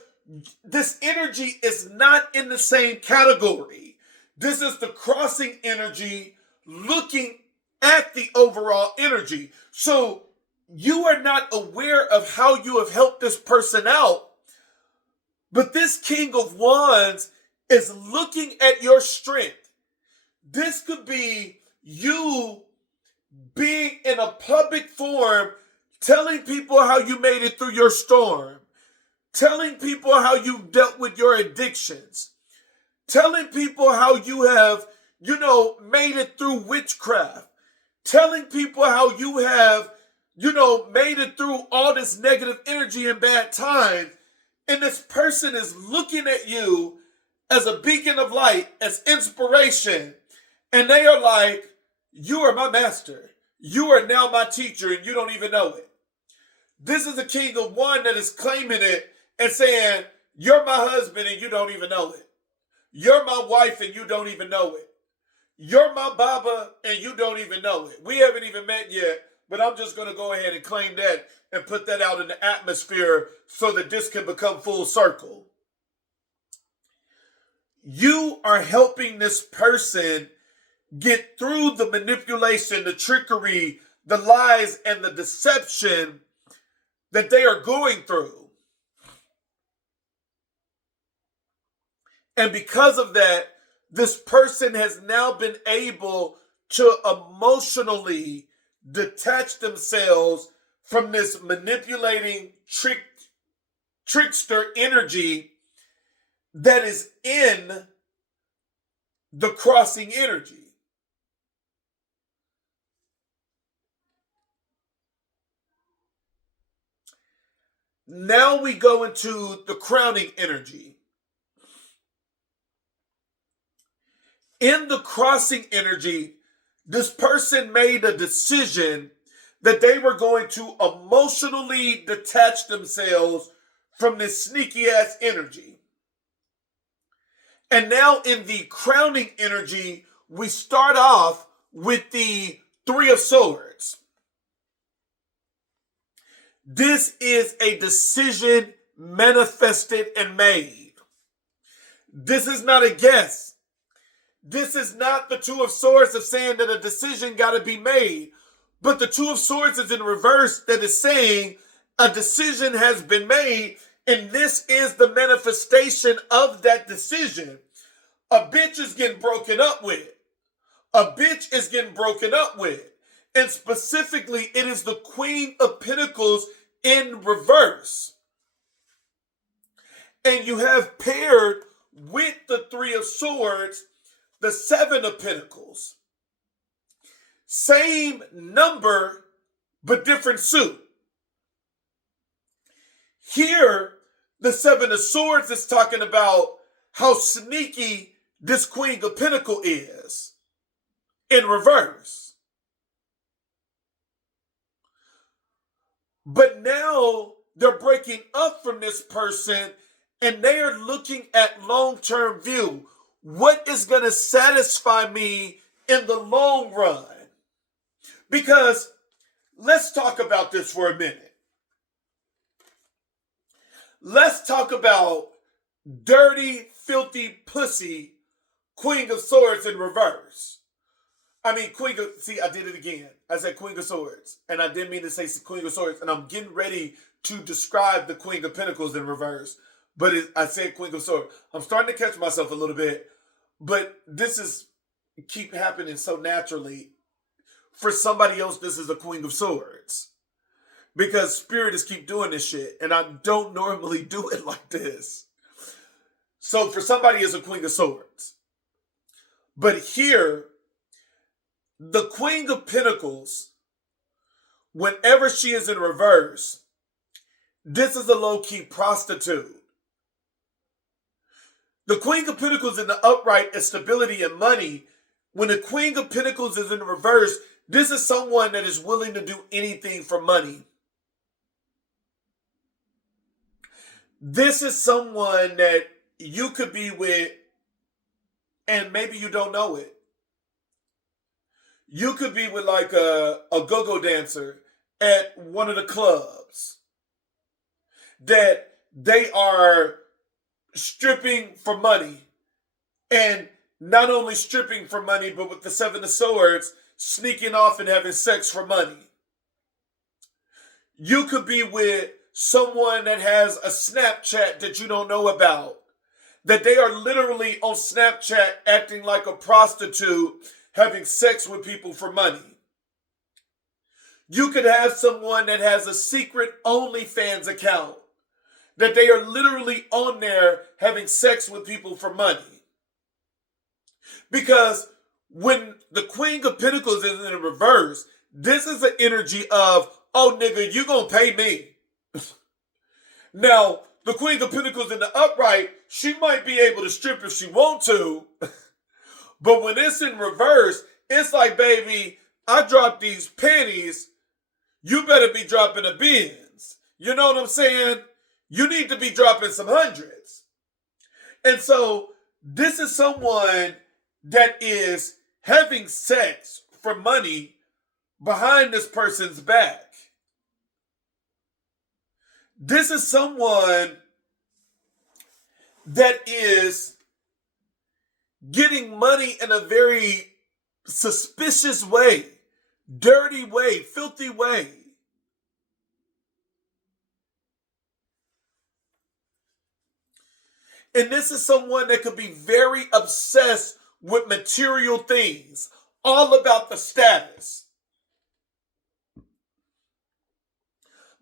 this energy is not in the same category. This is the crossing energy looking at the overall energy. So you are not aware of how you have helped this person out, but this King of Wands is looking at your strength. This could be you being in a public forum, telling people how you made it through your storm, telling people how you dealt with your addictions, telling people how you have, made it through witchcraft, telling people how you have, made it through all this negative energy and bad times. And this person is looking at you as a beacon of light, as inspiration. And they are like, you are my master. You are now my teacher, and you don't even know it. This is a King of Wands that is claiming it and saying, you're my husband and you don't even know it. You're my wife and you don't even know it. You're my baba and you don't even know it. We haven't even met yet, but I'm just going to go ahead and claim that and put that out in the atmosphere so that this can become full circle. You are helping this person get through the manipulation, the trickery, the lies, and the deception that they are going through. And because of that, this person has now been able to emotionally detach themselves from this manipulating, trickster energy that is in the crossing energy. Now we go into the crowning energy. In the crossing energy, this person made a decision that they were going to emotionally detach themselves from this sneaky ass energy. And now in the crowning energy, we start off with the Three of Swords. This is a decision manifested and made. This is not a guess. This is not the Two of Swords of saying that a decision got to be made. But the Two of Swords is in reverse that is saying a decision has been made, and this is the manifestation of that decision. A bitch is getting broken up with. A bitch is getting broken up with. And specifically, it is the Queen of Pentacles in reverse. And you have paired with the Three of Swords, the Seven of Pentacles. Same number, but different suit. Here, the Seven of Swords is talking about how sneaky this Queen of Pentacles is in reverse. But now they're breaking up from this person and they are looking at long-term view. What is going to satisfy me in the long run? Because let's talk about this for a minute. Let's talk about dirty, filthy pussy, Queen of Swords in reverse. I mean, I did it again. I said Queen of Swords, and I didn't mean to say Queen of Swords, and I'm getting ready to describe the Queen of Pentacles in reverse, but I said Queen of Swords. I'm starting to catch myself a little bit, but this keep happening so naturally. For somebody else, this is a Queen of Swords. Because Spirit is keep doing this shit, and I don't normally do it like this. So for somebody, it's a Queen of Swords. But here, the Queen of Pentacles, whenever she is in reverse, this is a low-key prostitute. The Queen of Pentacles in the upright is stability and money. When the Queen of Pentacles is in reverse, this is someone that is willing to do anything for money. This is someone that you could be with and maybe you don't know it. You could be with like a go-go dancer at one of the clubs that they are stripping for money, and not only stripping for money, but with the Seven of Swords, sneaking off and having sex for money. You could be with someone that has a Snapchat that you don't know about, that they are literally on Snapchat acting like a prostitute, having sex with people for money. You could have someone that has a secret OnlyFans account, that they are literally on there having sex with people for money. Because when the Queen of Pentacles is in reverse, this is an energy of, oh nigga, you gonna pay me. Now, the Queen of Pentacles in the upright, she might be able to strip if she want to. But when it's in reverse, it's like, baby, I dropped these pennies. You better be dropping the bins. You know what I'm saying? You need to be dropping some hundreds. And so This is someone that is having sex for money behind this person's back. This is someone that is getting money in a very suspicious way, dirty way, filthy way. And this is someone that could be very obsessed with material things, all about the status.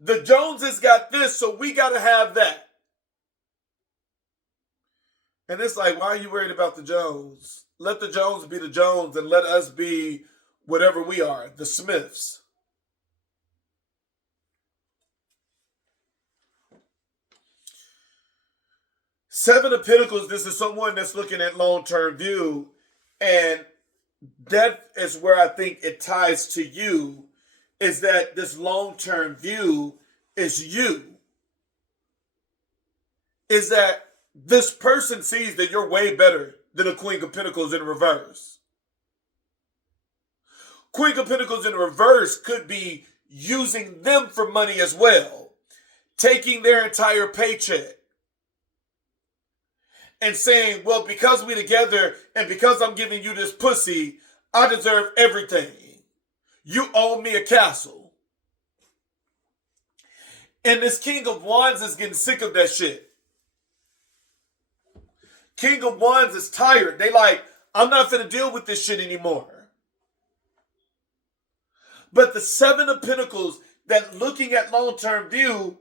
The Joneses got this, so we got to have that. And it's like, why are you worried about the Jones? Let the Jones be the Jones and let us be whatever we are, the Smiths. Seven of Pentacles, this is someone that's looking at long-term view, and that is where I think it ties to you, is that this long-term view is you. Is that this person sees that you're way better than a Queen of Pentacles in reverse. Queen of Pentacles in reverse could be using them for money as well, taking their entire paycheck and saying, well, because we together and because I'm giving you this pussy, I deserve everything. You owe me a castle. And this King of Wands is getting sick of that shit. King of Wands is tired. They like, I'm not finna deal with this shit anymore. But the Seven of Pentacles, that looking at long-term view,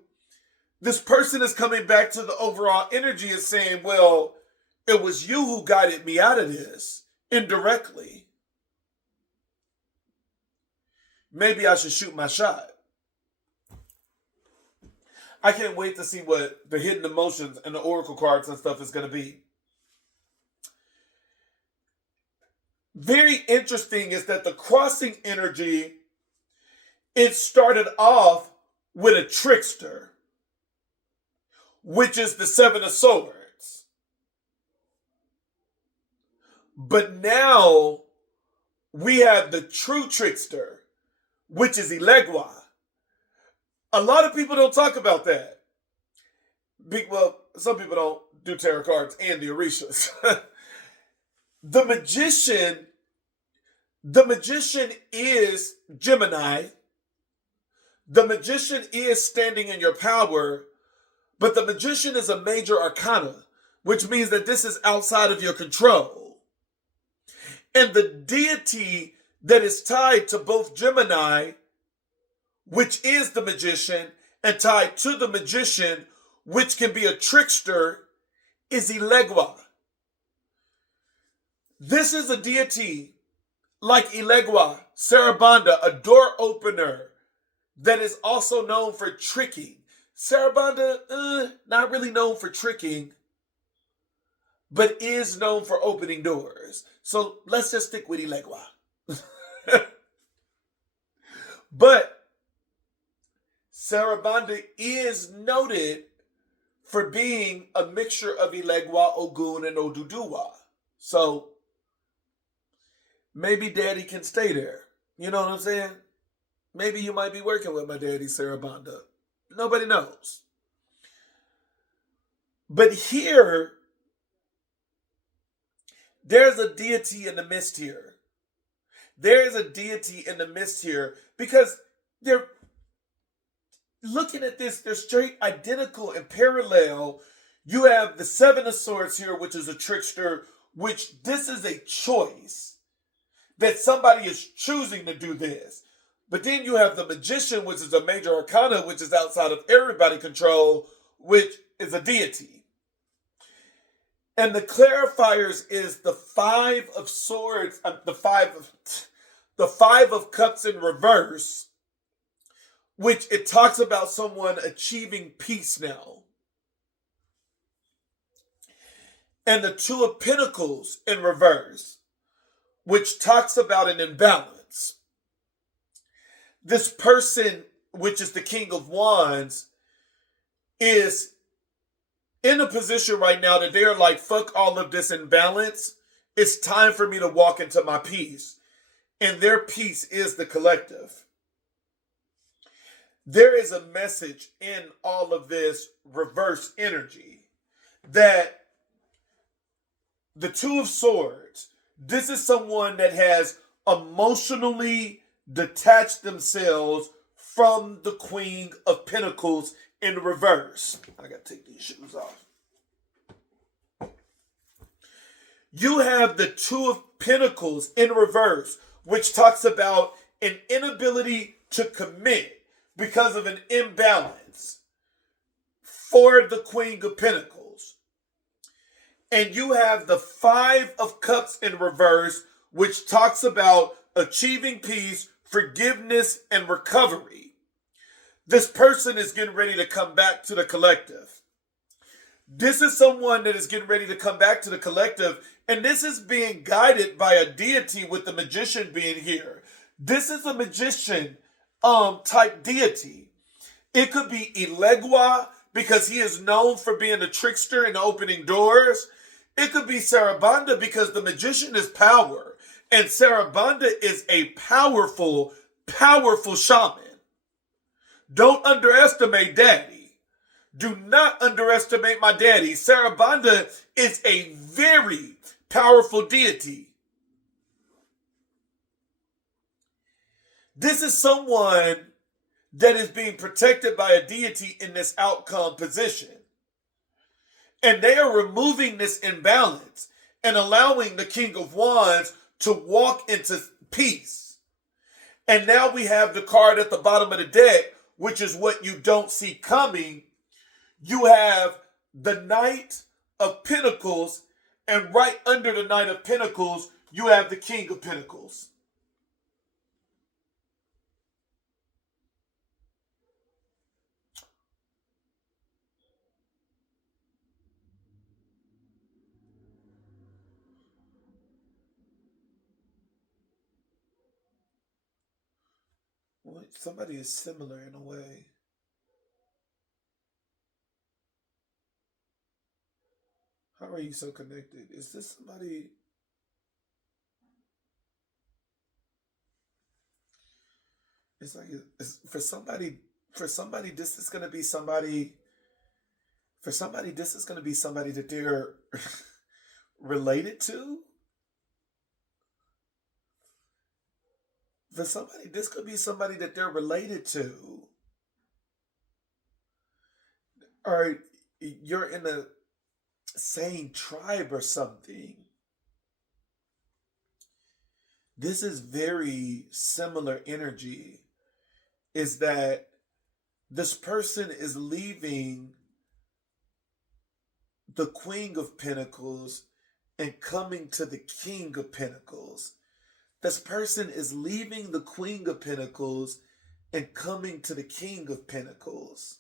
this person is coming back to the overall energy and saying, well, it was you who guided me out of this indirectly. Maybe I should shoot my shot. I can't wait to see what the hidden emotions and the oracle cards and stuff is going to be. Very interesting is that the crossing energy, it started off with a trickster, which is the Seven of Swords. But now we have the true trickster, which is Elegua. A lot of people don't talk about that. Well, some people don't do tarot cards and the Orishas. The magician is Gemini. The magician is standing in your power, but the magician is a major arcana, which means that this is outside of your control. And the deity that is tied to both Gemini, which is the magician, and tied to the magician, which can be a trickster, is Elegua. This is a deity like Elegua, Sarabanda, a door opener that is also known for tricking. Sarabanda, not really known for tricking, but is known for opening doors. So let's just stick with Elegua. But Sarabanda is noted for being a mixture of Elegua, Ogun, and Oduduwa. So maybe daddy can stay there. You know what I'm saying? Maybe you might be working with my daddy, Sarabanda. Nobody knows. But here, there's a deity in the midst here. There is a deity in the midst here because they're looking at this, they're straight identical and parallel. You have the Seven of Swords here, which is a trickster, which this is a choice that somebody is choosing to do this. But then you have the Magician, which is a major arcana, which is outside of everybody's control, which is a deity. And the clarifiers is the Five of Swords, the Five of Cups in reverse, which it talks about someone achieving peace now. And the Two of Pentacles in reverse, which talks about an imbalance. This person, which is the King of Wands, is in a position right now that they're like, fuck all of this imbalance. It's time for me to walk into my peace. And their peace is the collective. There is a message in all of this reverse energy that the Two of Swords, this is someone that has emotionally detached themselves from the Queen of Pentacles in reverse. I gotta take these shoes off. You have the Two of Pentacles in reverse, which talks about an inability to commit because of an imbalance for the Queen of Pentacles. And you have the Five of Cups in reverse, which talks about achieving peace, forgiveness, and recovery. This person is getting ready to come back to the collective. This is someone that is getting ready to come back to the collective, and this is being guided by a deity, with the magician being here. This is a magician type deity. It could be Elegua, because he is known for being a trickster and opening doors. It could be Sarabanda, because the magician is power. And Sarabanda is a powerful, powerful shaman. Don't underestimate daddy. Do not underestimate my daddy. Sarabanda is a very powerful deity. This is someone that is being protected by a deity in this outcome position. And they are removing this imbalance and allowing the King of Wands to walk into peace. And now we have the card at the bottom of the deck, which is what you don't see coming. You have the Knight of Pentacles, and right under the Knight of Pentacles, you have the King of Pentacles. Well, somebody is similar in a way. How are you so connected? Is this somebody? It's like it's, for somebody. For somebody, this is going to be somebody. For somebody, this is going to be somebody that they're related to. For somebody, this could be somebody that they're related to, or you're in the same tribe or something. This is very similar energy. Is that this person is leaving the Queen of Pentacles and coming to the King of Pentacles. This person is leaving the Queen of Pentacles and coming to the King of Pentacles.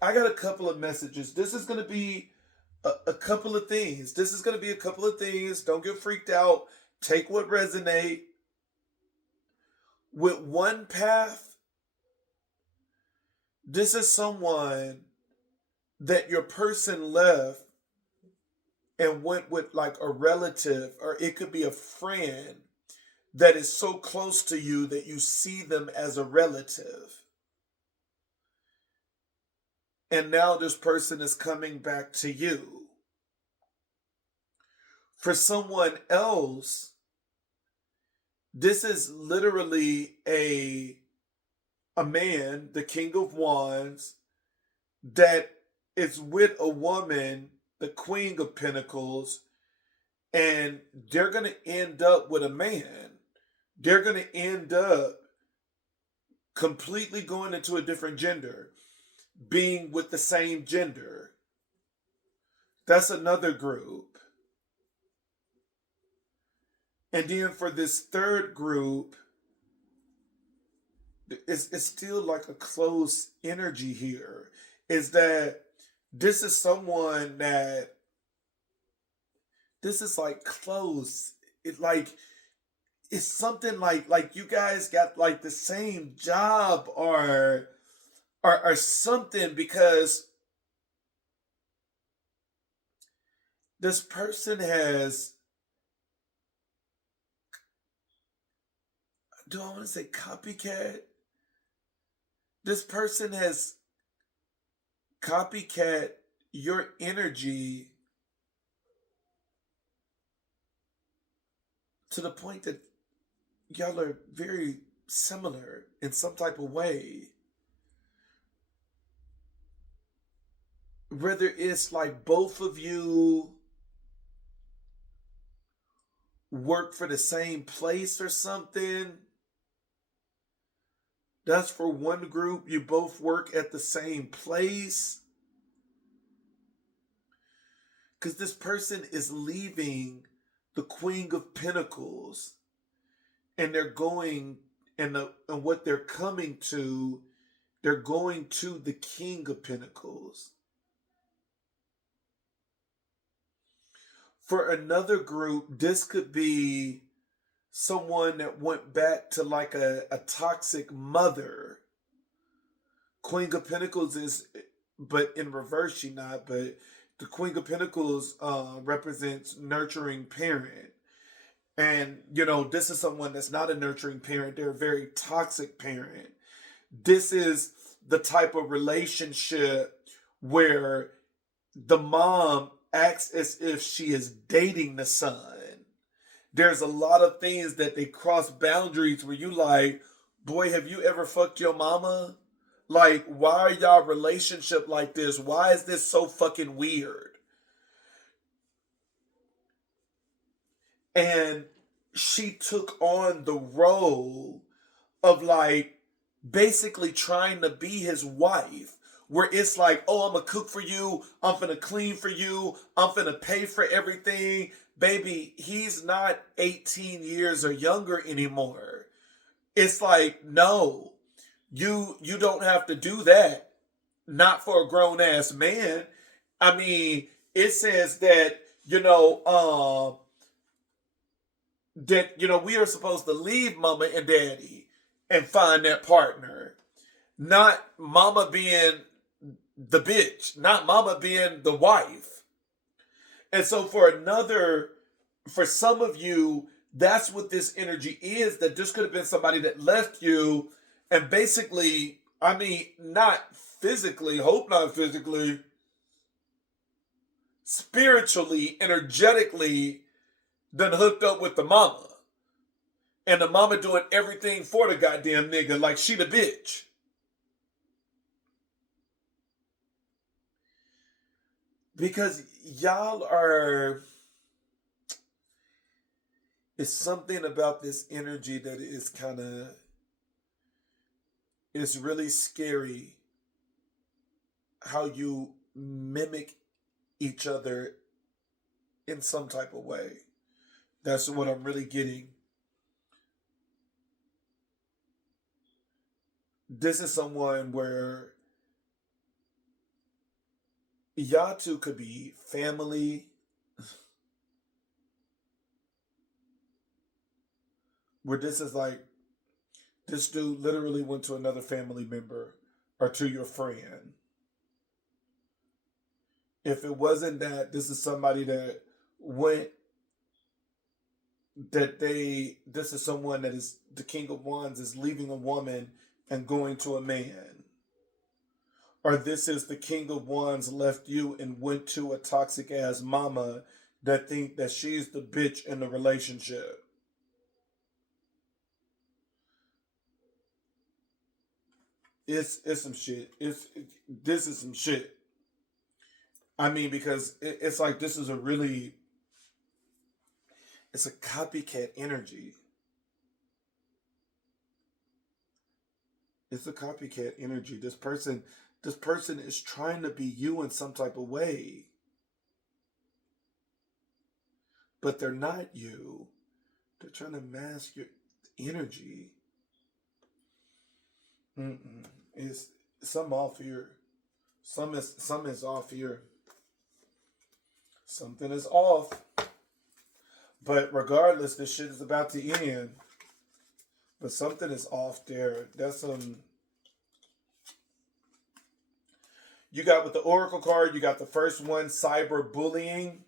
I got a couple of messages. This is going to be a couple of things. This is going to be a couple of things. Don't get freaked out. Take what resonate. With one path, this is someone that your person left and went with, like a relative, or it could be a friend that is so close to you that you see them as a relative. And now this person is coming back to you. For someone else, this is literally a man, the King of Wands, that is with a woman, the Queen of Pentacles, and they're going to end up with a man. They're going to end up completely going into a different gender, being with the same gender. That's another group. And then for this third group, it's still like a close energy here. Is that this is someone that this is like close. It like it's something like you guys got like the same job or something, because This person has, do I want to say copycat? This person has copycat your energy to the point that y'all are very similar in some type of way. Whether it's like both of you work for the same place or something. That's for one group. You both work at the same place. Because this person is leaving the Queen of Pentacles and they're going, and what they're coming to, they're going to the King of Pentacles. For another group, this could be someone that went back to like a toxic mother. Queen of Pentacles is, but in reverse, she not, but the Queen of Pentacles represents nurturing parent. And, this is someone that's not a nurturing parent. They're a very toxic parent. This is the type of relationship where the mom acts as if she is dating the son. There's a lot of things that they cross boundaries where you like, boy, have you ever fucked your mama? Like, why are y'all relationship like this? Why is this so fucking weird? And she took on the role of like basically trying to be his wife, where it's like, oh, I'm gonna cook for you, I'm gonna clean for you, I'm gonna pay for everything. Baby, he's not 18 years or younger anymore. It's like, no, you don't have to do that. Not for a grown ass man. I mean, it says that, we are supposed to leave mama and daddy and find that partner. Not mama being the bitch, not mama being the wife. And so for some of you, that's what this energy is, that this could have been somebody that left you and basically, I mean, not physically, hope not physically, spiritually, energetically, done hooked up with the mama. And the mama doing everything for the goddamn nigga like she the bitch. Because y'all are... It's something about this energy that is kind of... It's really scary how you mimic each other in some type of way. That's what I'm really getting. This is someone where y'all two could be family, where this is like, this dude literally went to another family member or to your friend. If it wasn't that, this is somebody that went, this is someone that is the King of Wands, is leaving a woman and going to a man. Or this is the King of Wands left you and went to a toxic ass mama that think that she's the bitch in the relationship. It's some shit. This is some shit. I mean, because it's like this is it's a copycat energy. It's a copycat energy. This person is trying to be you in some type of way. But they're not you. They're trying to mask your energy. It's some off here. Some is off here. Something is off. But regardless, this shit is about to end. But something is off there. That's some... You got with the Oracle card, you got the first one, cyberbullying.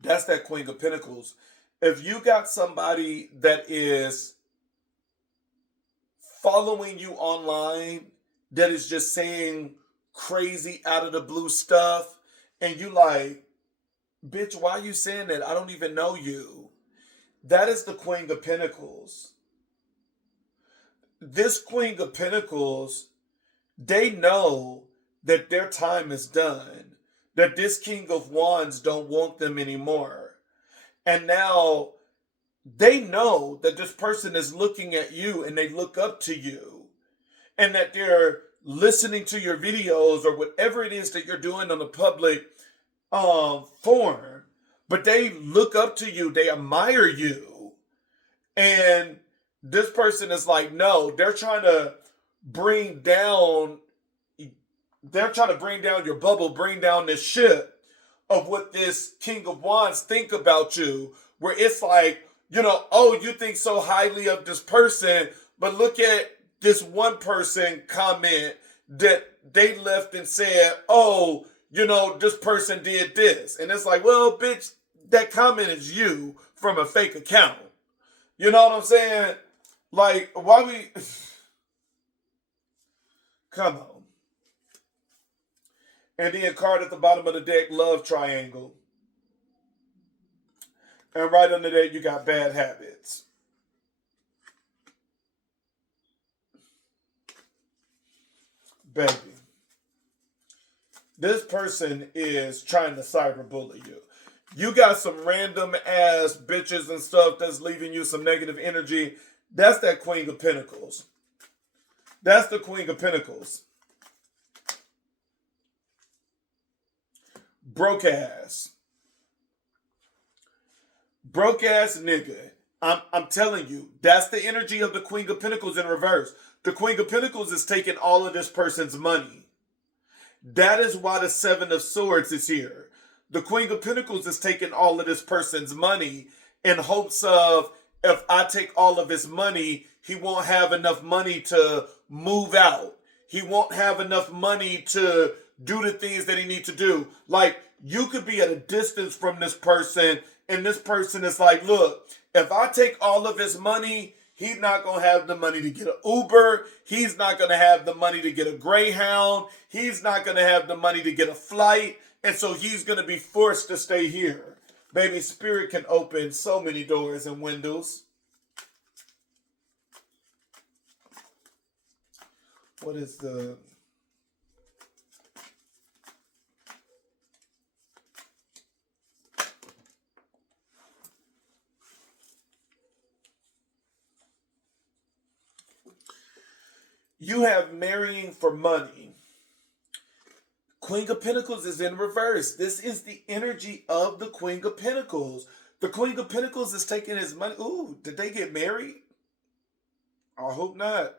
That's that Queen of Pentacles. If you got somebody that is following you online, that is just saying crazy out of the blue stuff, and you like, bitch, why are you saying that? I don't even know you. That is the Queen of Pentacles. This Queen of Pentacles, they know that their time is done, that this King of Wands don't want them anymore. And now they know that this person is looking at you and they look up to you, and that they're listening to your videos or whatever it is that you're doing on the public forum. But they look up to you, they admire you. And this person is like, no, they're trying to bring down your bubble, bring down this ship of what this King of Wands think about you, where it's like, oh, you think so highly of this person, but look at this one person comment that they left and said, oh, this person did this. And it's like, well, bitch, that comment is you from a fake account. You know what I'm saying? Like, why we... Come on. And then card at the bottom of the deck, love triangle. And right under that, you got bad habits. Baby. This person is trying to cyberbully you. You got some random ass bitches and stuff that's leaving you some negative energy. That's that Queen of Pentacles. That's the Queen of Pentacles. Broke ass. Broke ass nigga. I'm telling you, that's the energy of the Queen of Pentacles in reverse. The Queen of Pentacles is taking all of this person's money. That is why the Seven of Swords is here. The Queen of Pentacles is taking all of this person's money in hopes of, if I take all of his money, he won't have enough money to move out. He won't have enough money to do the things that he needs to do. Like, you could be at a distance from this person, and this person is like, look, if I take all of his money, he's not going to have the money to get an Uber. He's not going to have the money to get a Greyhound. He's not going to have the money to get a flight. And so he's going to be forced to stay here. Baby, spirit can open so many doors and windows. What is the... You have marrying for money. Queen of Pentacles is in reverse. This is the energy of the Queen of Pentacles. The Queen of Pentacles is taking his money. Ooh, did they get married? I hope not.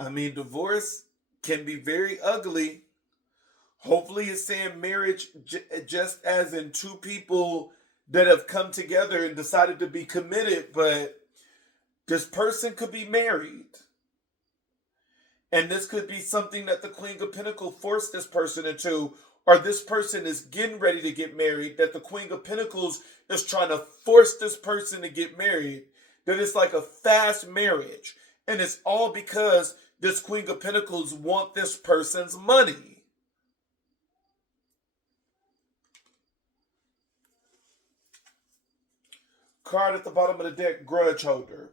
I mean, divorce can be very ugly. Hopefully it's saying marriage just as in two people that have come together and decided to be committed, but this person could be married. And this could be something that the Queen of Pentacles forced this person into, or this person is getting ready to get married, that the Queen of Pentacles is trying to force this person to get married, that it's like a fast marriage. And it's all because this Queen of Pentacles wants this person's money. Card at the bottom of the deck, grudge holder.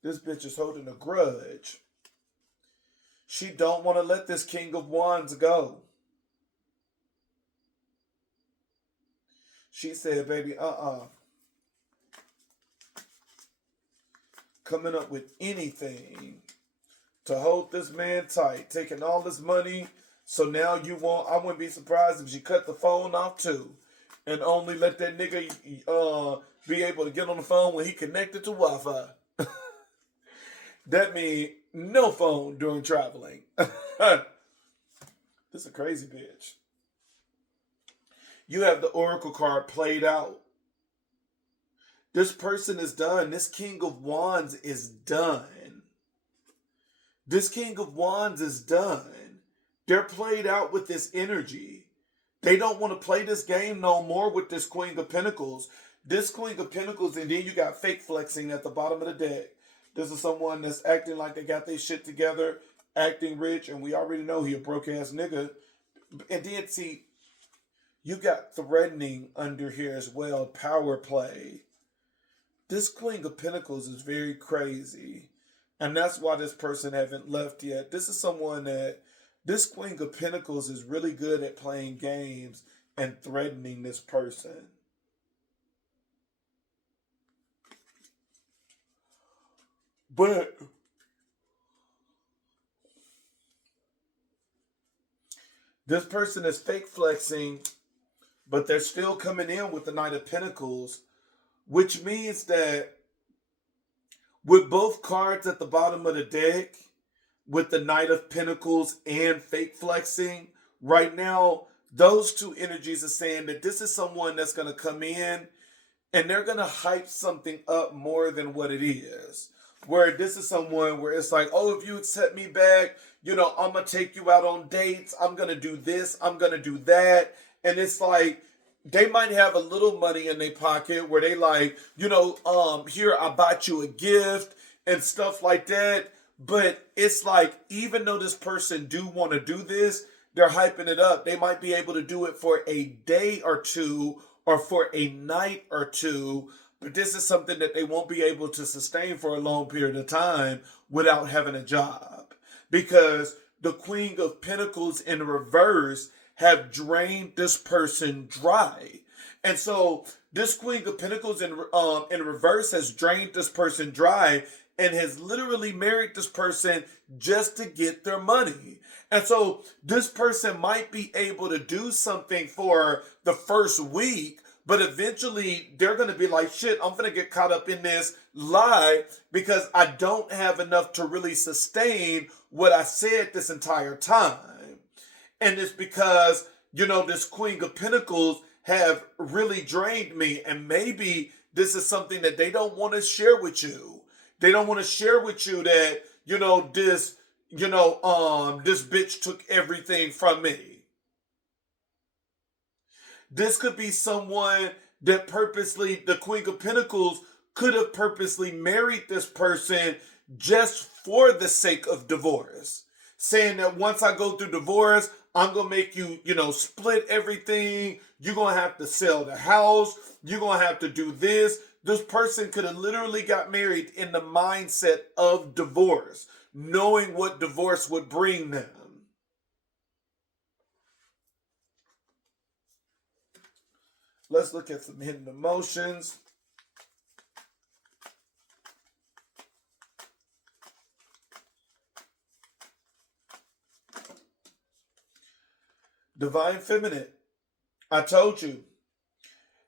This bitch is holding a grudge. She don't want to let this King of Wands go. She said, baby, coming up with anything to hold this man tight, taking all this money. So now you won't, I wouldn't be surprised if she cut the phone off too. And only let that nigga be able to get on the phone when he connected to Wi-Fi. That means no phone during traveling. This is a crazy bitch. You have the Oracle card played out. This person is done. This King of Wands is done. This King of Wands is done. They're played out with this energy. They don't want to play this game no more with this Queen of Pentacles. This Queen of Pentacles, and then you got fake flexing at the bottom of the deck. This is someone that's acting like they got their shit together, acting rich, and we already know he a broke-ass nigga. And then, see, you got threatening under here as well, power play. This Queen of Pentacles is very crazy. And that's why this person haven't left yet. This is someone that, this Queen of Pentacles is really good at playing games and threatening this person. But this person is fake flexing, but they're still coming in with the Knight of Pentacles, which means that with both cards at the bottom of the deck, with the Knight of Pentacles and fake flexing, right now, those two energies are saying that this is someone that's going to come in and they're going to hype something up more than what it is. Where this is someone where it's like, oh, if you accept me back, you know, I'm going to take you out on dates. I'm going to do this. I'm going to do that. And it's like, they might have a little money in their pocket where they like, you know, here, I bought you a gift and stuff like that. But it's like, even though this person do want to do this, they're hyping it up. They might be able to do it for a day or two or for a night or two. But this is something that they won't be able to sustain for a long period of time without having a job. Because the Queen of Pentacles in reverse have drained this person dry. And so this Queen of Pentacles in reverse has drained this person dry and has literally married this person just to get their money. And so this person might be able to do something for the first week, but eventually they're going to be like, shit, I'm going to get caught up in this lie because I don't have enough to really sustain what I said this entire time. And it's because, you know, this Queen of Pentacles have really drained me. And maybe this is something that they don't want to share with you. They don't want to share with you that, you know, this bitch took everything from me. This could be someone that purposely, the Queen of Pentacles could have purposely married this person just for the sake of divorce. Saying that once I go through divorce, I'm going to make you, you know, split everything. You're going to have to sell the house. You're going to have to do this. This person could have literally got married in the mindset of divorce, knowing what divorce would bring them. Let's look at some hidden emotions. Divine Feminine. I told you.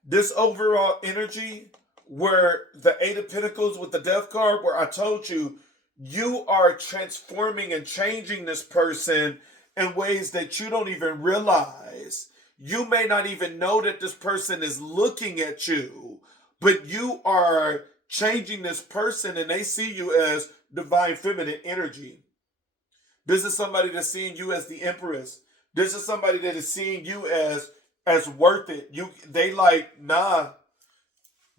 This overall energy where the Eight of Pentacles with the Death card, where I told you, you are transforming and changing this person in ways that you don't even realize. You may not even know that this person is looking at you, but you are changing this person and they see you as Divine Feminine energy. This is somebody that's seeing you as the Empress. This is somebody that is seeing you as worth it. They like, nah,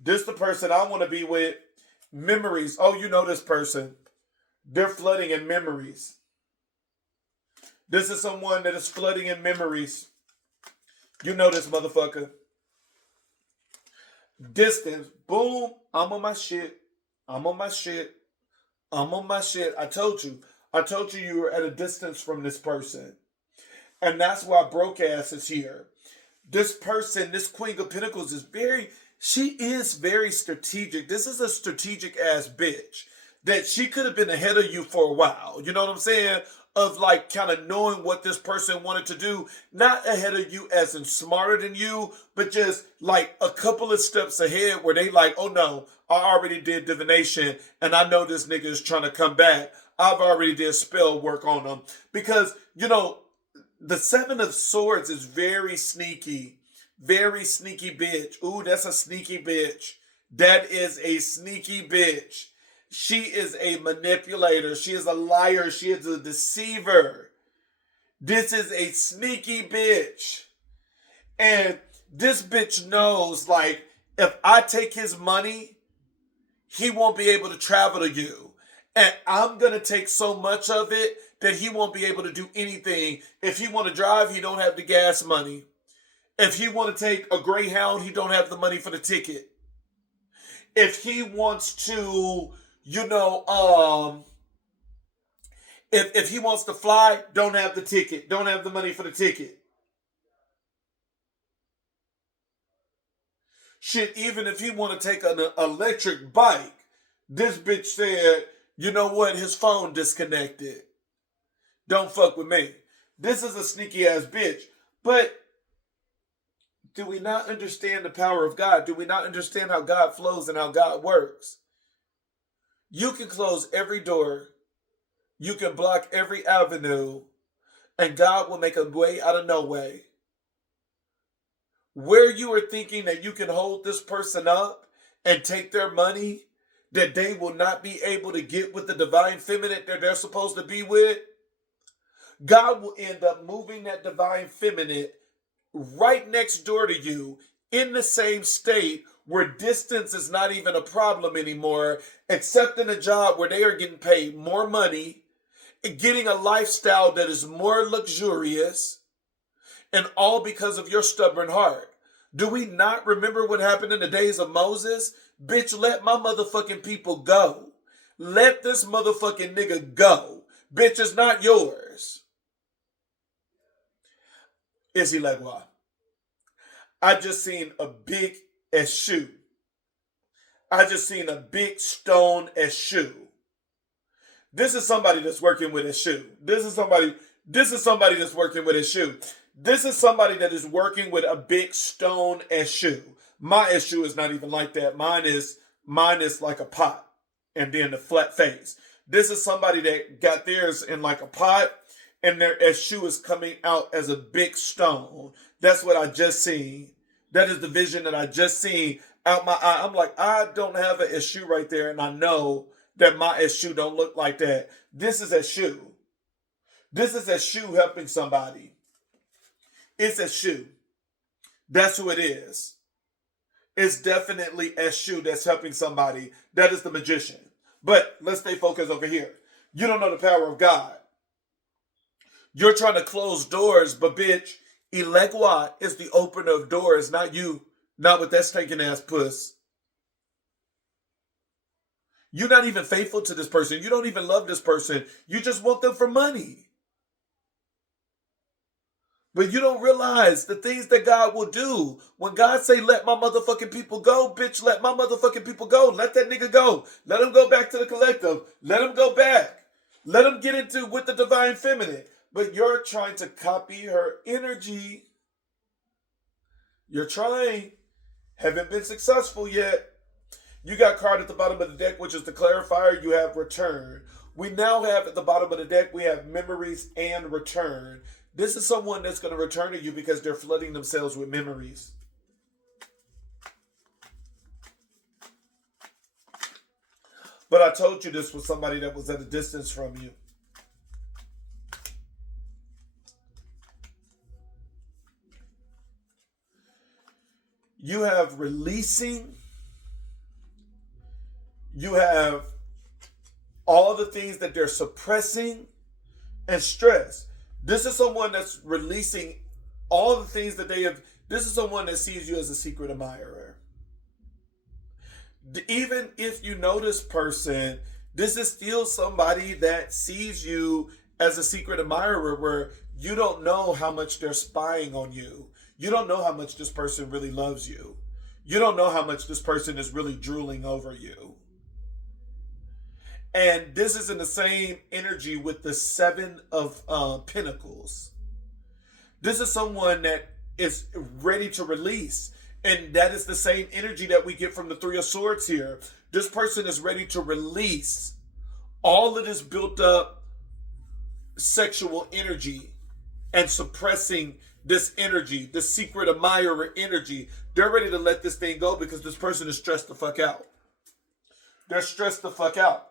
this the person I want to be with. Memories. Oh, you know this person. They're flooding in memories. This is someone that is flooding in memories. You know this motherfucker. Distance. Boom. I'm on my shit. I'm on my shit. I'm on my shit. I told you. You were at a distance from this person. And that's why broke ass is here. This person, this Queen of Pentacles is very strategic. This is a strategic ass bitch that she could have been ahead of you for a while. You know what I'm saying? Of like kind of knowing what this person wanted to do. Not ahead of you as in smarter than you, but just like a couple of steps ahead where they like, oh no, I already did divination and I know this nigga is trying to come back. I've already did spell work on him. Because, you know, the Seven of Swords is very sneaky. Very sneaky bitch. Ooh, that's a sneaky bitch. That is a sneaky bitch. She is a manipulator. She is a liar. She is a deceiver. This is a sneaky bitch. And this bitch knows, like, if I take his money, he won't be able to travel to you. And I'm going to take so much of it that he won't be able to do anything. If he want to drive, he don't have the gas money. If he want to take a Greyhound, he don't have the money for the ticket. If he wants to, if he wants to fly, don't have the ticket, don't have the money for the ticket. Shit, even if he want to take an electric bike, this bitch said, you know what, his phone disconnected. Don't fuck with me. This is a sneaky ass bitch. But do we not understand the power of God? Do we not understand how God flows and how God works? You can close every door. You can block every avenue. And God will make a way out of no way. Where you are thinking that you can hold this person up and take their money, that they will not be able to get with the divine feminine that they're supposed to be with, God will end up moving that divine feminine right next door to you in the same state where distance is not even a problem anymore, except in a job where they are getting paid more money, getting a lifestyle that is more luxurious, and all because of your stubborn heart. Do we not remember what happened in the days of Moses? Bitch, let my motherfucking people go. Let this motherfucking nigga go. Bitch, it's not yours. Is he like, why? I just seen a big ass shoe. I just seen a big stone ass shoe. This is somebody that's working with a shoe. This is somebody that's working with a shoe. This is somebody that is working with a big stone ass shoe. My issue is not even like that. Mine is like a pot and then the flat face. This is somebody that got theirs in like a pot and their shoe is coming out as a big stone. That's what I just seen. That is the vision that I just seen out my eye. I'm like, I don't have an issue right there, and I know that my issue don't look like that. This is a shoe. This is a shoe helping somebody. It's a shoe. That's who it is. It's definitely a shoe that's helping somebody. That is the magician. But let's stay focused over here. You don't know the power of God. You're trying to close doors, but bitch, Elegwa is the opener of doors, not you. Not with that stinking ass puss. You're not even faithful to this person. You don't even love this person. You just want them for money. But you don't realize the things that God will do. When God say, let my motherfucking people go, bitch, let my motherfucking people go. Let that nigga go. Let him go back to the collective. Let him go back. Let him get into with the divine feminine. But you're trying to copy her energy. You're trying. Haven't been successful yet. You got card at the bottom of the deck, which is the clarifier. You have return. We now have at the bottom of the deck, we have memories and return. This is someone that's going to return to you because they're flooding themselves with memories. But I told you this was somebody that was at a distance from you. You have releasing. You have all the things that they're suppressing and stress. This is someone that's releasing all the things that they have. This is someone that sees you as a secret admirer. Even if you know this person, this is still somebody that sees you as a secret admirer where you don't know how much they're spying on you. You don't know how much this person really loves you. You don't know how much this person is really drooling over you. And this is in the same energy with the Seven of Pentacles. This is someone that is ready to release. And that is the same energy that we get from the Three of Swords here. This person is ready to release all of this built up sexual energy and suppressing this energy, the secret admirer energy. They're ready to let this thing go because this person is stressed the fuck out. They're stressed the fuck out.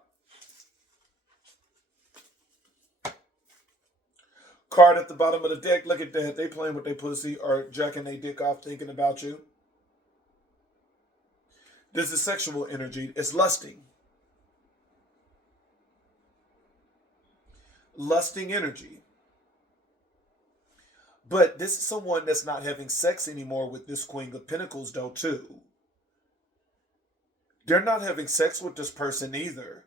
Card at the bottom of the deck. Look at that. They playing with their pussy or jacking their dick off thinking about you. This is sexual energy. It's lusting. Lusting energy. But this is someone that's not having sex anymore with this Queen of Pentacles, though, too. They're not having sex with this person either.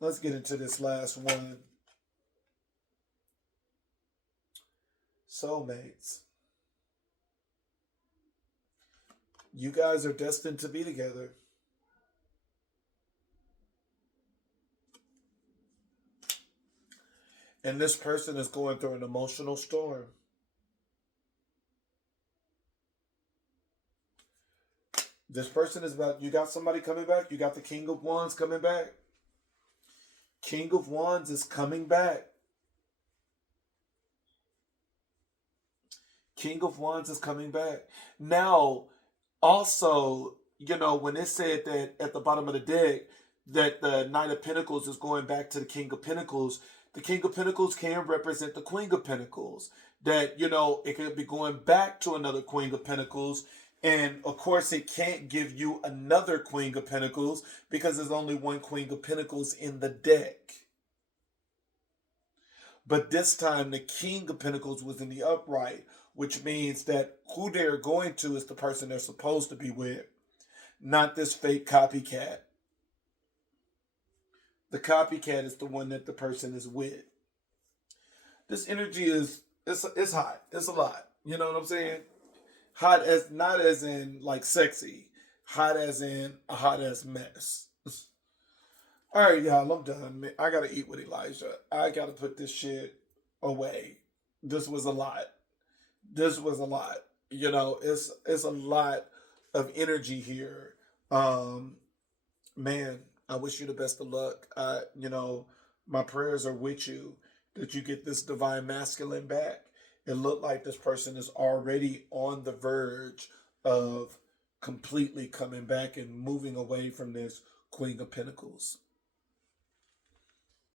Let's get into this last one. Soulmates. You guys are destined to be together. And this person is going through an emotional storm. This person is about, you got somebody coming back. You got the King of Wands coming back. King of Wands is coming back. King of Wands is coming back. Now, also, you know, when it said that at the bottom of the deck, that the Knight of Pentacles is going back to the King of Pentacles, the King of Pentacles can represent the Queen of Pentacles. That, you know, it could be going back to another Queen of Pentacles. And, of course, it can't give you another Queen of Pentacles because there's only one Queen of Pentacles in the deck. But this time, the King of Pentacles was in the upright, which means that who they're going to is the person they're supposed to be with, not this fake copycat. The copycat is the one that the person is with. This energy is, it's hot. It's a lot. You know what I'm saying? Hot as, not as in like sexy. Hot as in a hot ass mess. All right, y'all, I'm done. I got to eat with Elijah. I got to put this shit away. This was a lot. This was a lot. You know, it's a lot of energy here. Man, I wish you the best of luck. You know, my prayers are with you that you get this divine masculine back. It looked like this person is already on the verge of completely coming back and moving away from this Queen of Pentacles.